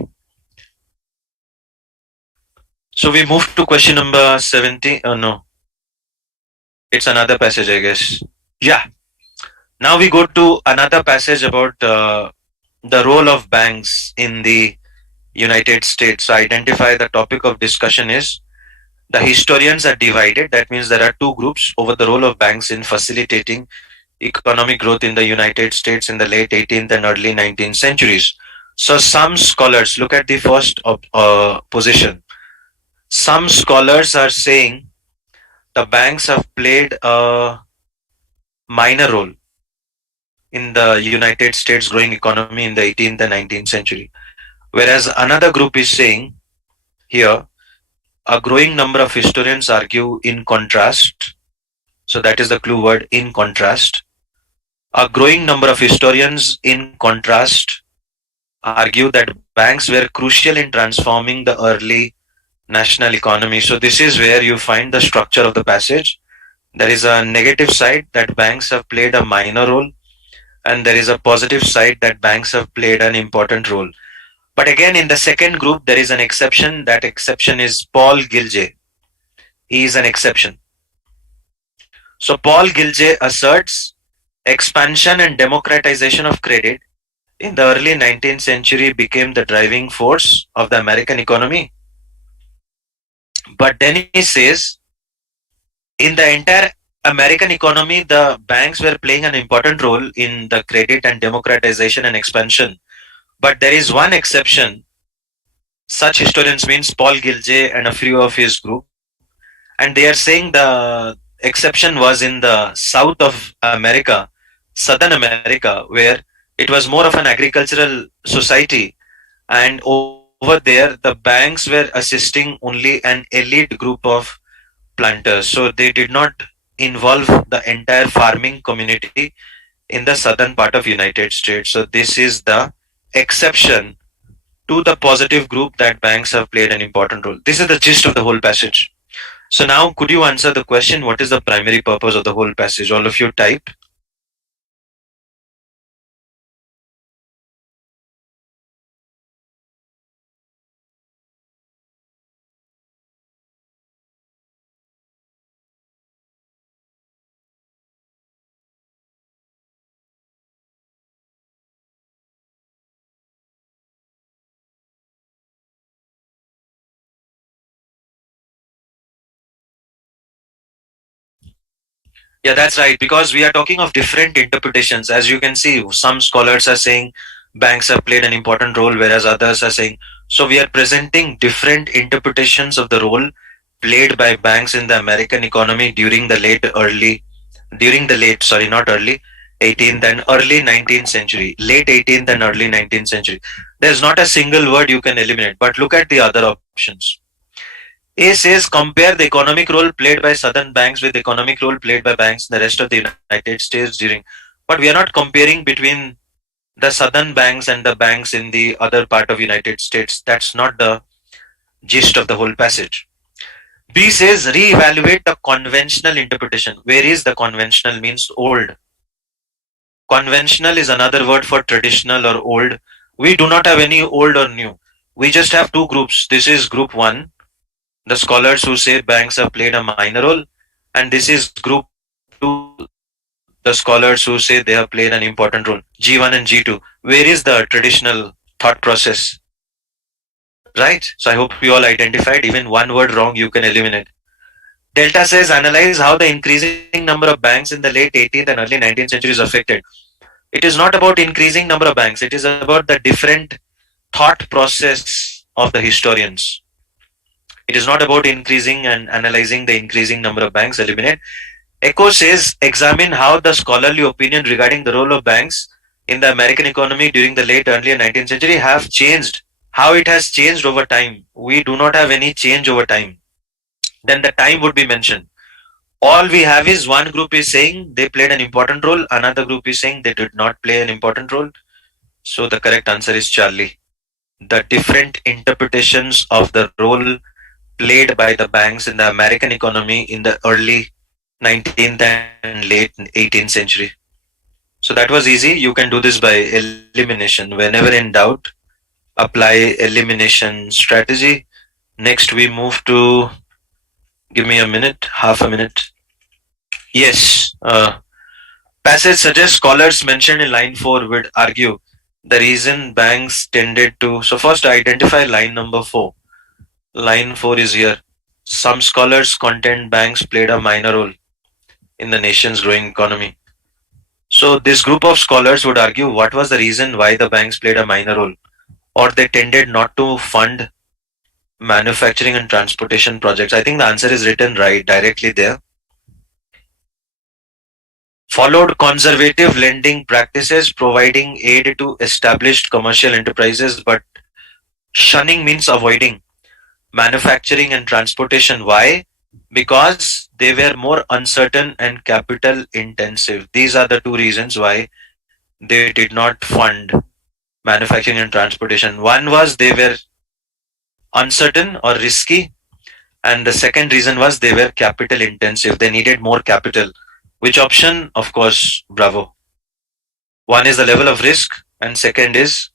So we move to question number 70. Oh no. It's another passage, I guess. Yeah. Now we go to another passage about the role of banks in the United States. So identify the topic of discussion is the historians are divided. That means there are two groups over the role of banks in facilitating economic growth in the United States in the late 18th and early 19th centuries. So some scholars, look at the first position. Some scholars are saying the banks have played a minor role in the United States growing economy in the 18th and 19th century. Whereas another group is saying here, a growing number of historians argue in contrast. So that is the clue word, in contrast. A growing number of historians in contrast argue that banks were crucial in transforming the early national economy. So this is where you find the structure of the passage. There is a negative side that banks have played a minor role, and there is a positive side that banks have played an important role. But again, in the second group, there is an exception. That exception is Paul Gilje. He is an exception. So Paul Gilje asserts expansion and democratization of credit in the early 19th century became the driving force of the American economy. But then he says, in the entire American economy, the banks were playing an important role in the credit and democratization and expansion. But there is one exception. Such historians means Paul Gilje and a few of his group. And they are saying the exception was in the south of America, southern America, where it was more of an agricultural society. And over there, the banks were assisting only an elite group of planters. So they did not involve the entire farming community in the southern part of United States. So this is the exception to the positive group that banks have played an important role. This is the gist of the whole passage. So now could you answer the question, what is the primary purpose of the whole passage? All of you type. Yeah, that's right. Because we are talking of different interpretations. As you can see, some scholars are saying banks have played an important role, whereas others are saying. So we are presenting different interpretations of the role played by banks in the American economy during the late, 18th and early 19th century, late 18th and early 19th century. There's not a single word you can eliminate, but look at the other options. A says compare the economic role played by southern banks with the economic role played by banks in the rest of the United States during. But we are not comparing between the southern banks and the banks in the other part of United States. That's not the gist of the whole passage. B says reevaluate the conventional interpretation. Where is the conventional means old. Conventional is another word for traditional or old. We do not have any old or new. We just have two groups. This is group one, the scholars who say banks have played a minor role, and this is group 2, the scholars who say they have played an important role, G1 and G2. Where is the traditional thought process? Right? So I hope you all identified. Even one word wrong you can eliminate. Delta says analyze how the increasing number of banks in the late 18th and early 19th centuries affected. It is not about increasing number of banks. It is about the different thought process of the historians. It is not about increasing and analyzing the increasing number of banks, eliminate. Echo says, examine how the scholarly opinion regarding the role of banks in the American economy during the late early 19th century have changed. How it has changed over time. We do not have any change over time. Then the time would be mentioned. All we have is one group is saying they played an important role, another group is saying they did not play an important role. So the correct answer is Charlie. The different interpretations of the role played by the banks in the American economy in the early 19th and late 18th century. So that was easy. You can do this by elimination. Whenever in doubt, apply elimination strategy. Next, we move to, give me a minute, half a minute. Yes, passage suggests scholars mentioned in line 4 would argue the reason banks tended to. So, first identify line number 4. Line 4 is here. Some scholars contend banks played a minor role in the nation's growing economy. So, this group of scholars would argue what was the reason why the banks played a minor role, or they tended not to fund manufacturing and transportation projects. I think the answer is written right directly there. Followed conservative lending practices, providing aid to established commercial enterprises, but shunning means avoiding manufacturing and transportation. Why? Because they were more uncertain and capital intensive. These are the two reasons why they did not fund manufacturing and transportation. One was they were uncertain or risky, and the second reason was they were capital intensive. They needed more capital. Which option? Of course, bravo. One is the level of risk, and second is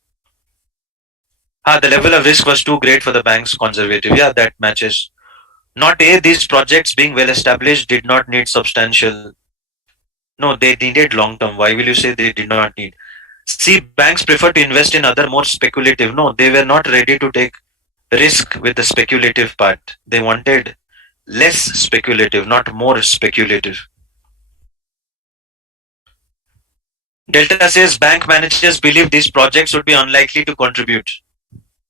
the level of risk was too great for the banks conservative. Yeah, that matches. Not A, these projects being well established did not need substantial. No, they needed long term. Why will you say they did not need? C, banks prefer to invest in other more speculative. No, they were not ready to take risk with the speculative part. They wanted less speculative, not more speculative. Delta says bank managers believe these projects would be unlikely to contribute.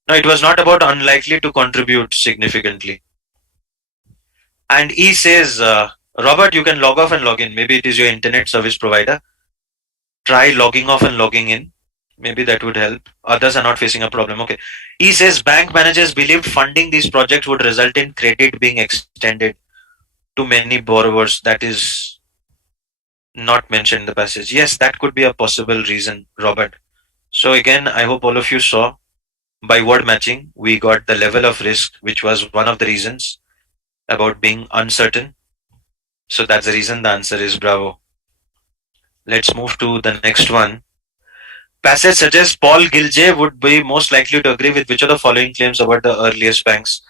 No, it was not about unlikely to contribute significantly. And E says, Robert, you can log off and log in. Maybe it is your internet service provider. Try logging off and logging in. Maybe that would help. Others are not facing a problem. Okay. E says bank managers believed funding these projects would result in credit being extended to many borrowers. That is not mentioned in the passage. Yes, that could be a possible reason, Robert. So again, I hope all of you saw by word matching, we got the level of risk, which was one of the reasons about being uncertain. So that's the reason the answer is bravo. Let's move to the next one. Passage suggests Paul Gilje would be most likely to agree with which of the following claims about the earliest banks.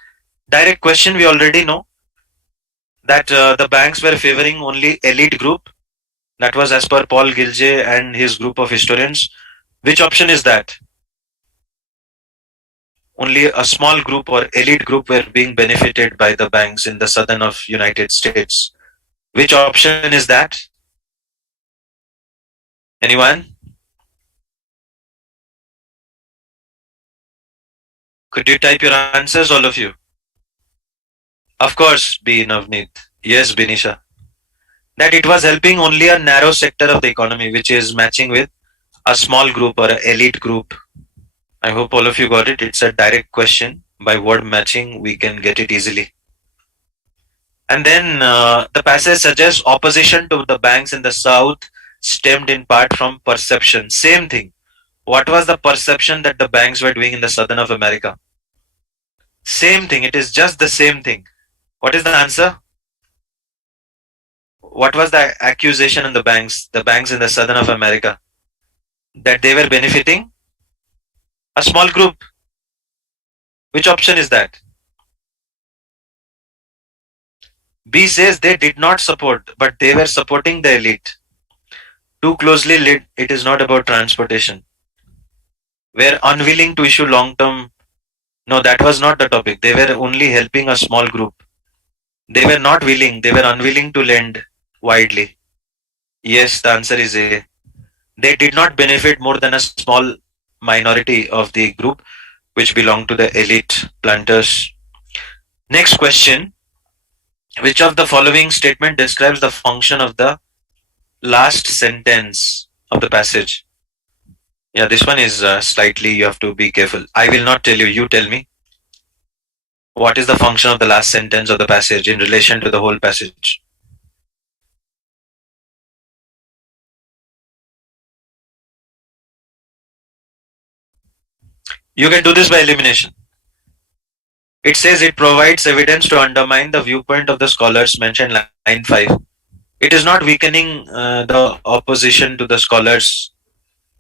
Direct question, we already know that the banks were favoring only elite group. That was as per Paul Gilje and his group of historians. Which option is that? Only a small group or elite group were being benefited by the banks in the southern of United States. Which option is that? Anyone? Could you type your answers, all of you? Of course, B. Navneet. Yes, Binisha. That it was helping only a narrow sector of the economy, which is matching with a small group or an elite group. I hope all of you got it. It's a direct question. By word matching, we can get it easily. And then the passage suggests opposition to the banks in the south stemmed in part from perception. Same thing. What was the perception that the banks were doing in the southern of America? Same thing. It is just the same thing. What is the answer? What was the accusation in the banks in the southern of America? That they were benefiting a small group. Which option is that? B says they did not support, but they were supporting the elite. Too closely linked, it is not about transportation. Were unwilling to issue long-term. No, that was not the topic. They were only helping a small group. They were not willing, they were unwilling to lend widely. Yes, the answer is A. They did not benefit more than a small minority of the group which belonged to the elite planters. Next question. Which of the following statement describes the function of the last sentence of the passage? Yeah, this one is slightly, you have to be careful. I will not tell you, you tell me. What is the function of the last sentence of the passage in relation to the whole passage? You can do this by elimination. It says it provides evidence to undermine the viewpoint of the scholars mentioned line 5. It is not weakening the opposition to the scholars.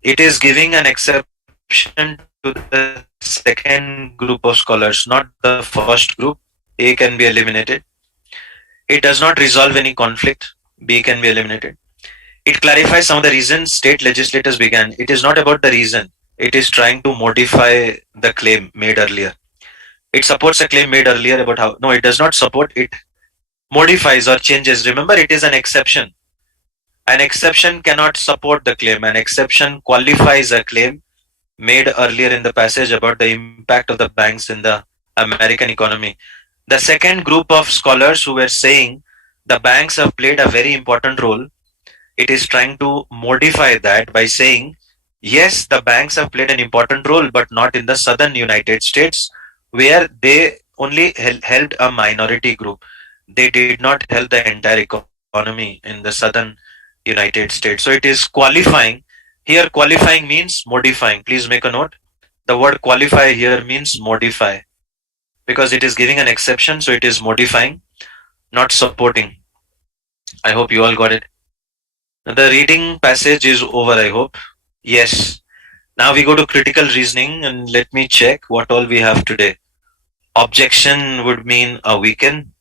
It is giving an exception to the second group of scholars, not the first group. A can be eliminated. It does not resolve any conflict. B can be eliminated. It clarifies some of the reasons state legislators began. It is not about the reason. It is trying to modify the claim made earlier. It supports a claim made earlier about how. No, it does not support. It modifies or changes. Remember, it is an exception. An exception cannot support the claim. An exception qualifies a claim made earlier in the passage about the impact of the banks in the American economy. The second group of scholars who were saying the banks have played a very important role, it is trying to modify that by saying, yes, the banks have played an important role, but not in the southern United States, where they only helped a minority group. They did not help the entire economy in the southern United States. So it is qualifying. Here, qualifying means modifying. Please make a note. The word qualify here means modify because it is giving an exception, so it is modifying, not supporting. I hope you all got it. The reading passage is over, I hope. Yes. Now we go to critical reasoning and let me check what all we have today. Objection would mean a weaken.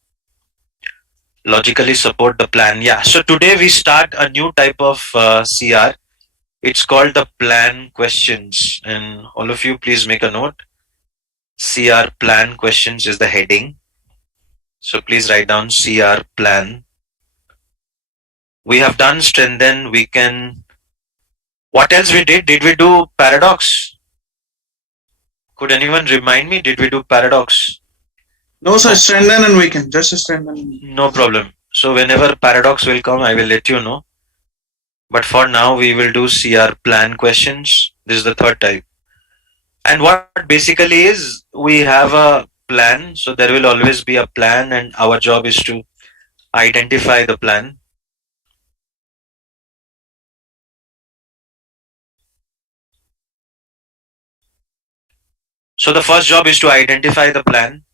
Logically support the plan. Yeah. So today we start a new type of CR. It's called the plan questions. And all of you, please make a note. CR plan questions is the heading. So please write down CR plan. We have done strengthen, weaken. What else we did? Did we do paradox? Could anyone remind me? Did we do paradox? No, sir, strengthen and weaken. Just strengthen. No problem. So whenever paradox will come, I will let you know. But for now, we will do CR plan questions. This is the third type. And what basically is, we have a plan. So there will always be a plan, and our job is to identify the plan. So the first job is to identify the plan,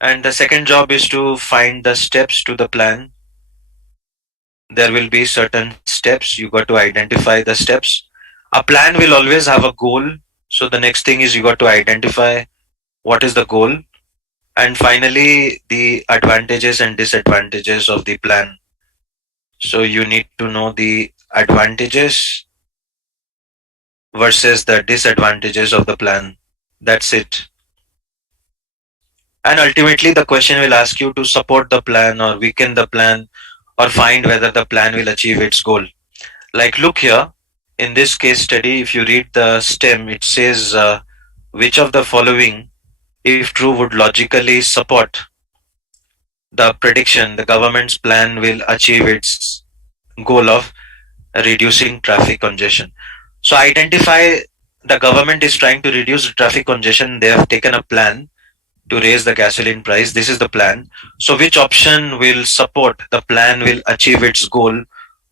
and the second job is to find the steps to the plan. There will be certain steps. You got to identify the steps. A plan will always have a goal. So the next thing is you got to identify what is the goal, and finally the advantages and disadvantages of the plan. So you need to know the advantages versus the disadvantages of the plan. That's it. And ultimately the question will ask you to support the plan or weaken the plan or find whether the plan will achieve its goal. Like look here, in this case study, if you read the stem, it says which of the following, if true, would logically support the prediction the government's plan will achieve its goal of reducing traffic congestion. So identify, the government is trying to reduce traffic congestion. They have taken a plan to raise the gasoline price. This is the plan. So which option will support the plan will achieve its goal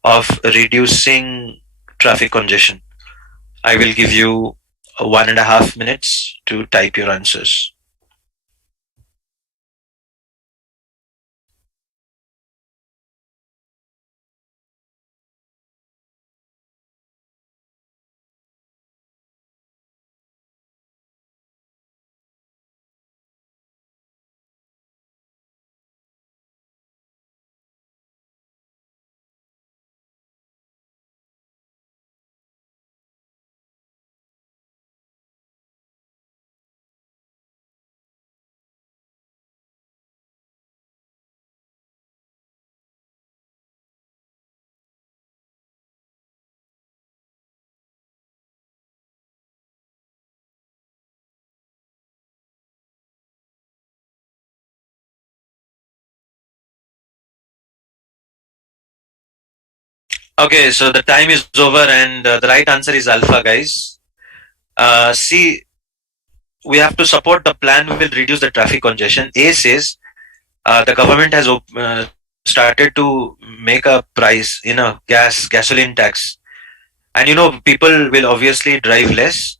of reducing traffic congestion? I will give you 1.5 minutes to type your answers. Okay, so the time is over, and the right answer is alpha, guys. C, we have to support the plan will reduce the traffic congestion. A says the government has started to make a price in a gasoline tax, and people will obviously drive less.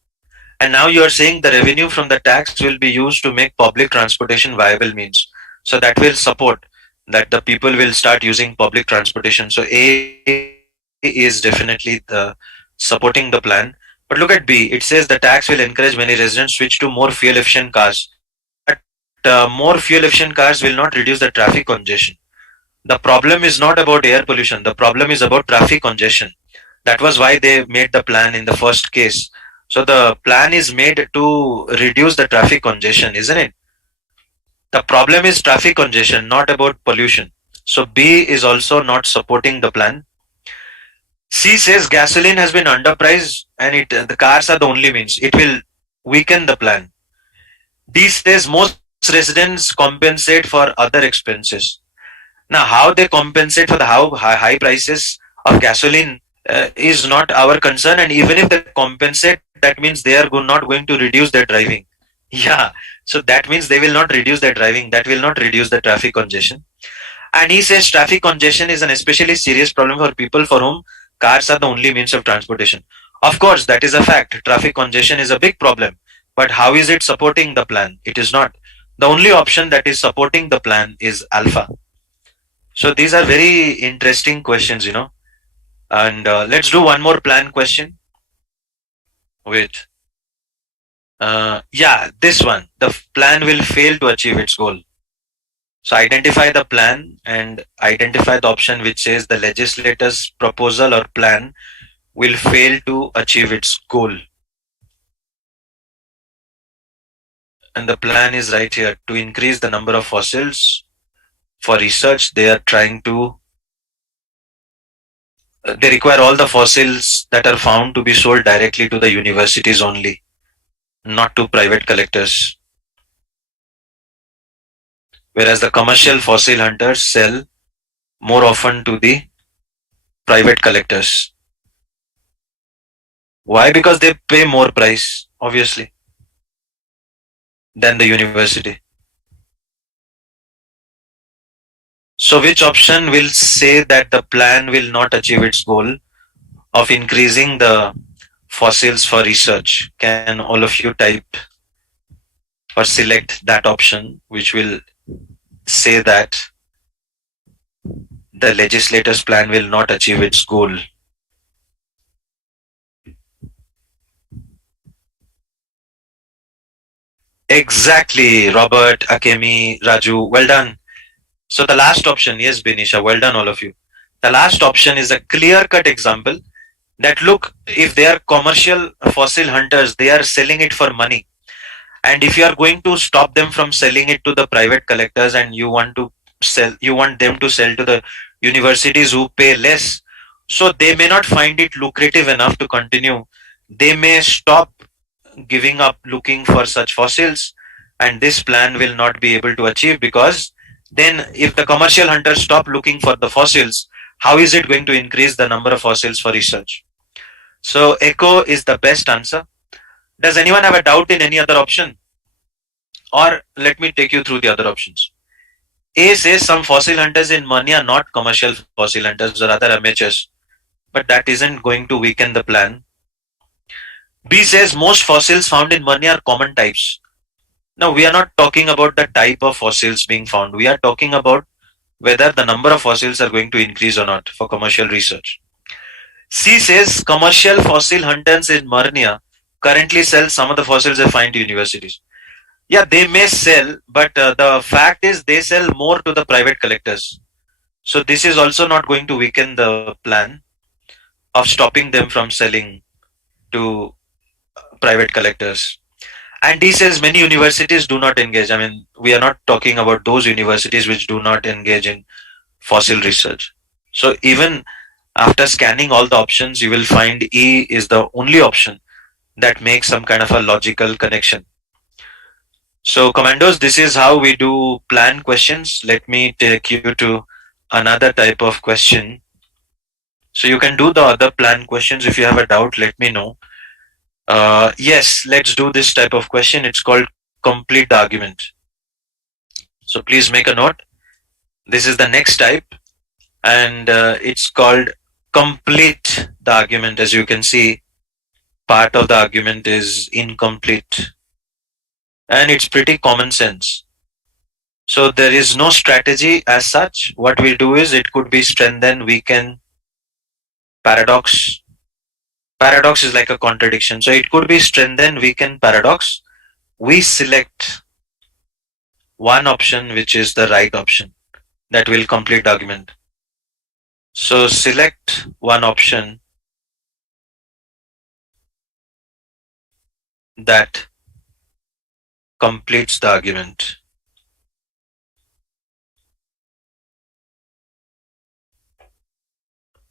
And now you are saying the revenue from the tax will be used to make public transportation viable means. So that will support that the people will start using public transportation. So A is definitely the supporting the plan. But look at B. It says the tax will encourage many residents switch to more fuel efficient cars. But more fuel efficient cars will not reduce the traffic congestion. The problem is not about air pollution. The problem is about traffic congestion. That was why they made the plan in the first case. So the plan is made to reduce the traffic congestion, isn't it? The problem is traffic congestion, not about pollution. So B is also not supporting the plan. C says gasoline has been underpriced and the cars are the only means. It will weaken the plan. D says most residents compensate for other expenses. Now, how they compensate for the high prices of gasoline is not our concern, and even if they compensate, that means they are not going to reduce their driving. Yeah, so that means they will not reduce their driving. That will not reduce the traffic congestion. And he says traffic congestion is an especially serious problem for people for whom cars are the only means of transportation. Of course, that is a fact. Traffic congestion is a big problem. But how is it supporting the plan? It is not. The only option that is supporting the plan is alpha. So these are very interesting questions. And let's do one more plan question. Wait. Yeah, this one. The plan will fail to achieve its goal. So identify the plan and identify the option which says the legislator's proposal or plan will fail to achieve its goal. And the plan is right here to increase the number of fossils. For research, they are trying to they require all the fossils that are found to be sold directly to the universities only, not to private collectors. Whereas the commercial fossil hunters sell more often to the private collectors. Why? Because they pay more price, obviously, than the university. So which option will say that the plan will not achieve its goal of increasing the fossils for research? Can all of you type or select that option which will say that the legislator's plan will not achieve its goal? Exactly, Robert, Akemi, Raju, well done. So the last option, yes, Benisha, well done all of you. The last option is a clear-cut example that look, if they are commercial fossil hunters, they are selling it for money. And if you are going to stop them from selling it to the private collectors and you want them to sell to the universities who pay less, so they may not find it lucrative enough to continue. They may stop giving up looking for such fossils, and this plan will not be able to achieve, because then if the commercial hunters stop looking for the fossils, how is it going to increase the number of fossils for research? So echo is the best answer. Does anyone have a doubt in any other option? Or let me take you through the other options. A says some fossil hunters in Mani are not commercial fossil hunters or other amateurs, but that isn't going to weaken the plan. B says most fossils found in Mani are common types. Now, we are not talking about the type of fossils being found. We are talking about whether the number of fossils are going to increase or not for commercial research. C says commercial fossil hunters in Marnia currently sell some of the fossils they find to universities. Yeah, they may sell, but the fact is they sell more to the private collectors. So this is also not going to weaken the plan of stopping them from selling to private collectors. And he says many universities do not engage. I mean, we are not talking about those universities which do not engage in fossil research. So even after scanning all the options, you will find E is the only option that makes some kind of a logical connection. So commandos, this is how we do plan questions. Let me take you to another type of question. So you can do the other plan questions. If you have a doubt, let me know. Yes, let's do this type of question. It's called complete the argument. So please make a note. This is the next type, and it's called complete the argument. As you can see, part of the argument is incomplete, and it's pretty common sense. So there is no strategy as such. What we'll do is it could be strengthen, weaken, paradox. Paradox is like a contradiction. So it could be strengthen, weaken, paradox. We select one option which is the right option that will complete the argument. So select one option that completes the argument.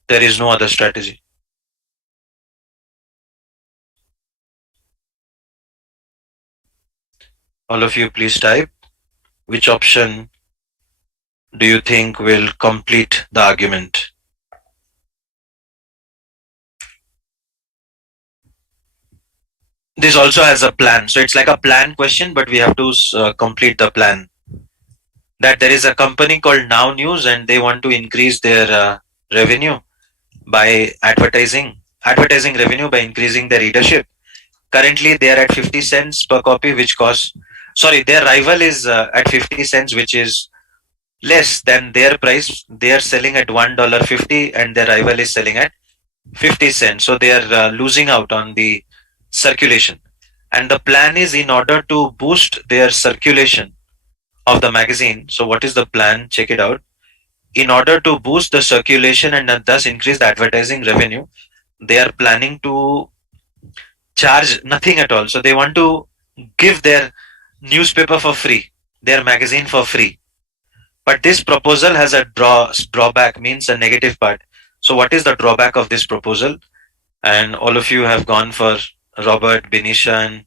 There is no other strategy. All of you, please type which option do you think will complete the argument. This also has a plan. So it's like a plan question, but we have to complete the plan. That there is a company called Now News and they want to increase their revenue by advertising revenue by increasing their readership. Currently, they are at 50 cents per copy, which costs, sorry, their rival is at 50 cents, which is less than their price. They are selling at $1.50 and their rival is selling at 50 cents. So they are losing out on the circulation. And the plan is in order to boost their circulation of the magazine. So what is the plan? Check it out. In order to boost the circulation and thus increase the advertising revenue, they are planning to charge nothing at all. So they want to give their newspaper for free, their magazine for free. But this proposal has a drawback, means a negative part. So what is the drawback of this proposal? And all of you have gone for Robert, Binisha, and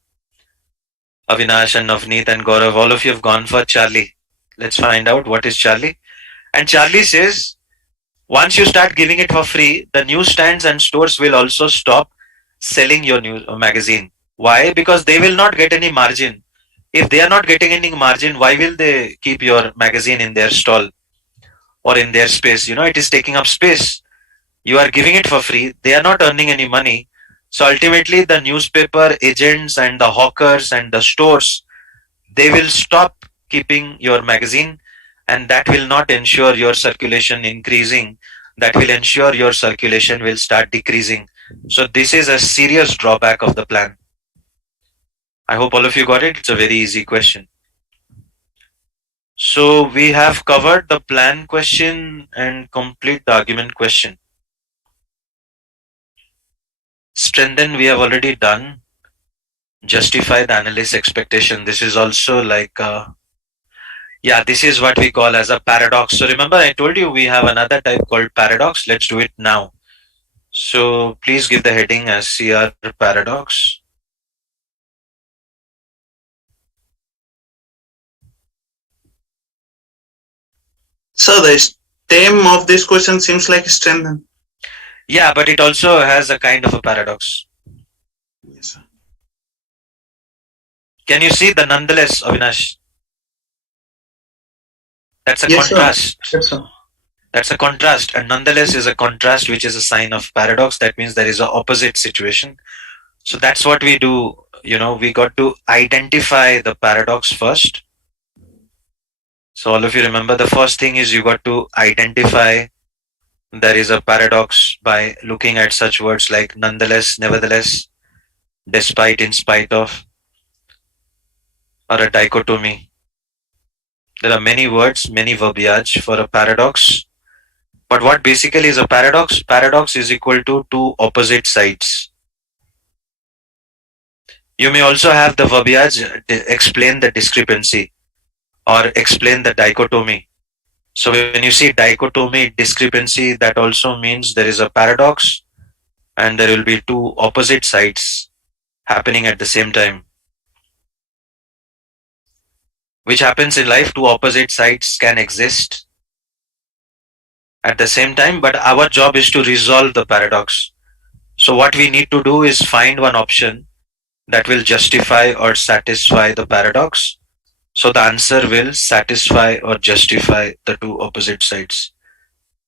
Avinash, and Navneet, and Gaurav. All of you have gone for Charlie. Let's find out what is Charlie. And Charlie says, once you start giving it for free, the newsstands and stores will also stop selling your new magazine. Why? Because they will not get any margin. If they are not getting any margin, why will they keep your magazine in their stall or in their space? You know, it is taking up space. You are giving it for free. They are not earning any money. So ultimately, the newspaper agents and the hawkers and the stores, they will stop keeping your magazine, and that will not ensure your circulation increasing. That will ensure your circulation will start decreasing. So this is a serious drawback of the plan. I hope all of you got it. It's a very easy question. So we have covered the plan question and complete the argument question. Strengthen, we have already done. Justify the analyst's expectation. This is also like, this is what we call as a paradox. So remember, I told you we have another type called paradox. Let's do it now. So please give the heading as CR paradox. So the stem of this question seems like strengthen. Yeah, but it also has a kind of a paradox. Yes, sir. Can you see the nonetheless, Avinash? That's a Yes, sir. contrast. Yes, sir. That's a contrast, and nonetheless is a contrast, which is a sign of paradox. That means there is an opposite situation. So that's what we do. You know, we got to identify the paradox first. So all of you remember, the first thing is you got to identify there is a paradox by looking at such words like nonetheless, nevertheless, despite, in spite of, or a dichotomy. There are many words, many verbiage for a paradox. But what basically is a paradox? Paradox is equal to two opposite sides. You may also have the verbiage explain the discrepancy or explain the dichotomy. So when you see dichotomy, discrepancy, that also means there is a paradox and there will be two opposite sides happening at the same time. Which happens in life, two opposite sides can exist. at the same time, but our job is to resolve the paradox. So what we need to do is find one option that will justify or satisfy the paradox. So the answer will satisfy or justify the two opposite sides.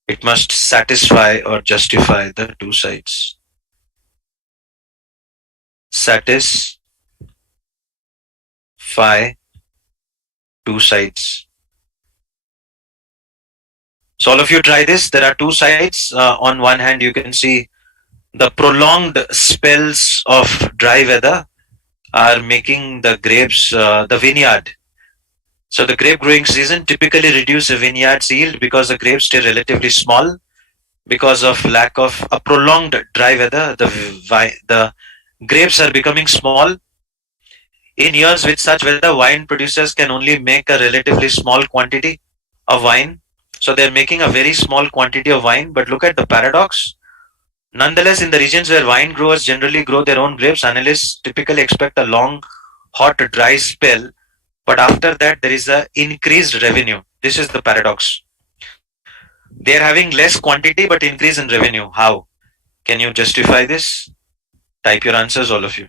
It must satisfy or justify the two sides. Satisfy two sides. So all of you try this. There are two sides. On one hand, you can see the prolonged spells of dry weather are making the grapes, the vineyard. So the grape growing season typically reduce the vineyard's yield because the grapes stay relatively small because of lack of a prolonged dry weather. The grapes are becoming small. In years with such weather, wine producers can only make a relatively small quantity of wine. So they're making a very small quantity of wine. But look at the paradox. Nonetheless, in the regions where wine growers generally grow their own grapes, analysts typically expect a long, hot, dry spell. But after that, there is a increased revenue. This is the paradox. They are having less quantity but increase in revenue. How? Can you justify this? Type your answers, all of you.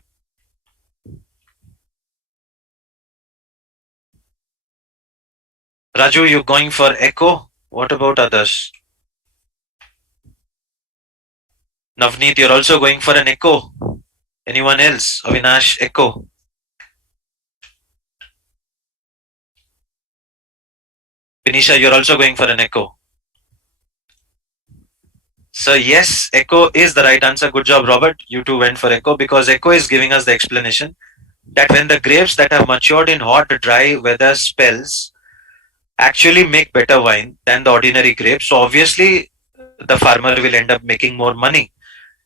Raju, you going for echo? What about others? Navneet, you're also going for an echo. Anyone else? Avinash, echo. Pinisha, you're also going for an echo. So yes, echo is the right answer. Good job, Robert. You two went for echo because echo is giving us the explanation that when the grapes that have matured in hot, dry weather spells actually make better wine than the ordinary grapes, so obviously the farmer will end up making more money.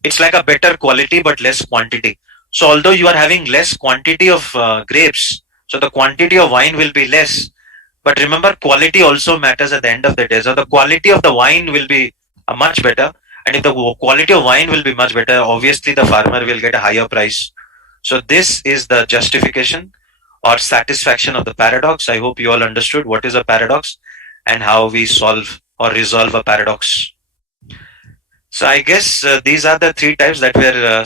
It's like a better quality but less quantity. So although you are having less quantity of grapes, so the quantity of wine will be less. But remember, quality also matters at the end of the day. So the quality of the wine will be much better. And if the quality of wine will be much better, obviously the farmer will get a higher price. So this is the justification or satisfaction of the paradox. I hope you all understood what is a paradox and how we solve or resolve a paradox. So I guess these are the three types that were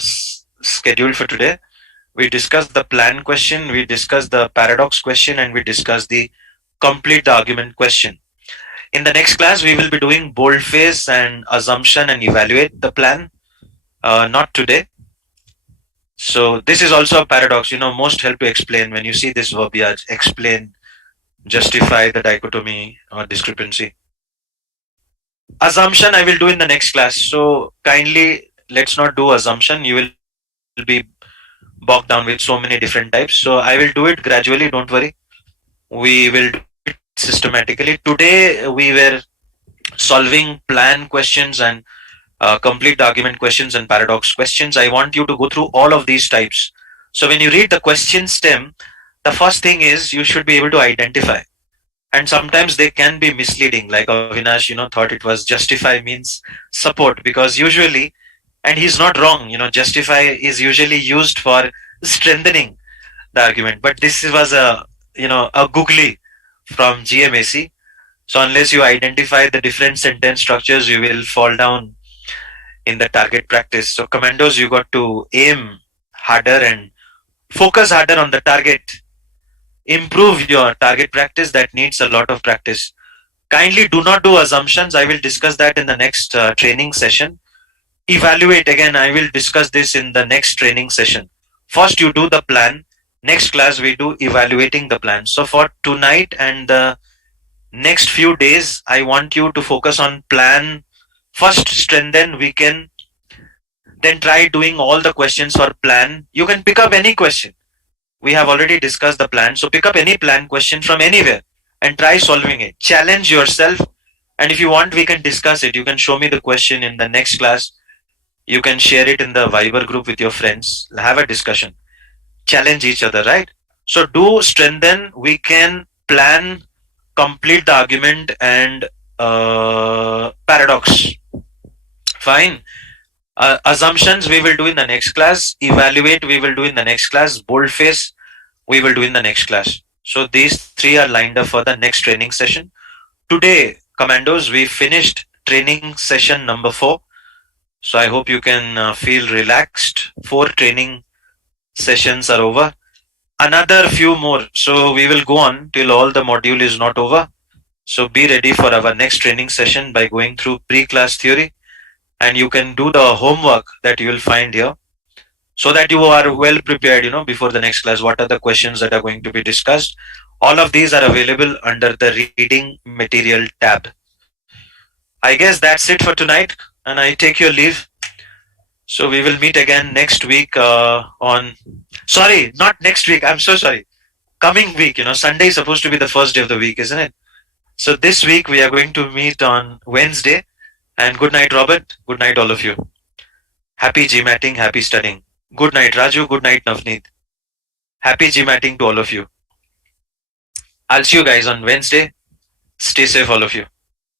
scheduled for today. We discussed the plan question, we discussed the paradox question, and we discussed the complete the argument question. In the next class, we will be doing boldface and assumption and evaluate the plan. Not today. So this is also a paradox. Most help to explain when you see this verbiage. Explain, justify the dichotomy or discrepancy. Assumption I will do in the next class. So kindly let's not do assumption. You will be bogged down with so many different types. So I will do it gradually. Don't worry. We will do it systematically. Today we were solving plan questions and complete argument questions and paradox questions. I want you to go through all of these types. So when you read the question stem, the first thing is you should be able to identify. And sometimes they can be misleading, like Avinash, thought it was justify means support, because usually, and he's not wrong, justify is usually used for strengthening the argument. But this was a googly from GMAC. So unless you identify the different sentence structures, you will fall down in the target practice. So commandos, you got to aim harder and focus harder on the target. Improve your target practice. That needs a lot of practice. Kindly do not do assumptions. I will discuss that in the next training session. Evaluate, again, I will discuss this in the next training session. First you do the plan. Next class we do evaluating the plan. So for tonight and the next few days, I want you to focus on plan. First strengthen, we can then try doing all the questions for plan. You can pick up any question. We have already discussed the plan. So pick up any plan question from anywhere and try solving it. Challenge yourself. And if you want, we can discuss it. You can show me the question in the next class. You can share it in the Viber group with your friends. Have a discussion. Challenge each other, right? So do strengthen. We can plan, complete the argument and paradox. Fine. Assumptions we will do in the next class. Evaluate we will do in the next class. Boldface we will do in the next class. So these three are lined up for the next training session. Today, commandos, we finished training session number 4. So I hope you can feel relaxed. 4 training sessions are over. Another few more. So we will go on till all the module is not over. So be ready for our next training session by going through pre-class theory, and you can do the homework that you will find here so that you are well prepared, before the next class. What are the questions that are going to be discussed? All of these are available under the reading material tab. I guess that's it for tonight, and I take your leave. So we will meet again next week sorry, not next week. I'm so sorry. Coming week, Sunday is supposed to be the first day of the week, isn't it? So this week we are going to meet on Wednesday. And good night, Robert. Good night, all of you. Happy GMATing, happy studying. Good night, Raju. Good night, Navneet. Happy GMATing to all of you. I'll see you guys on Wednesday. Stay safe, all of you.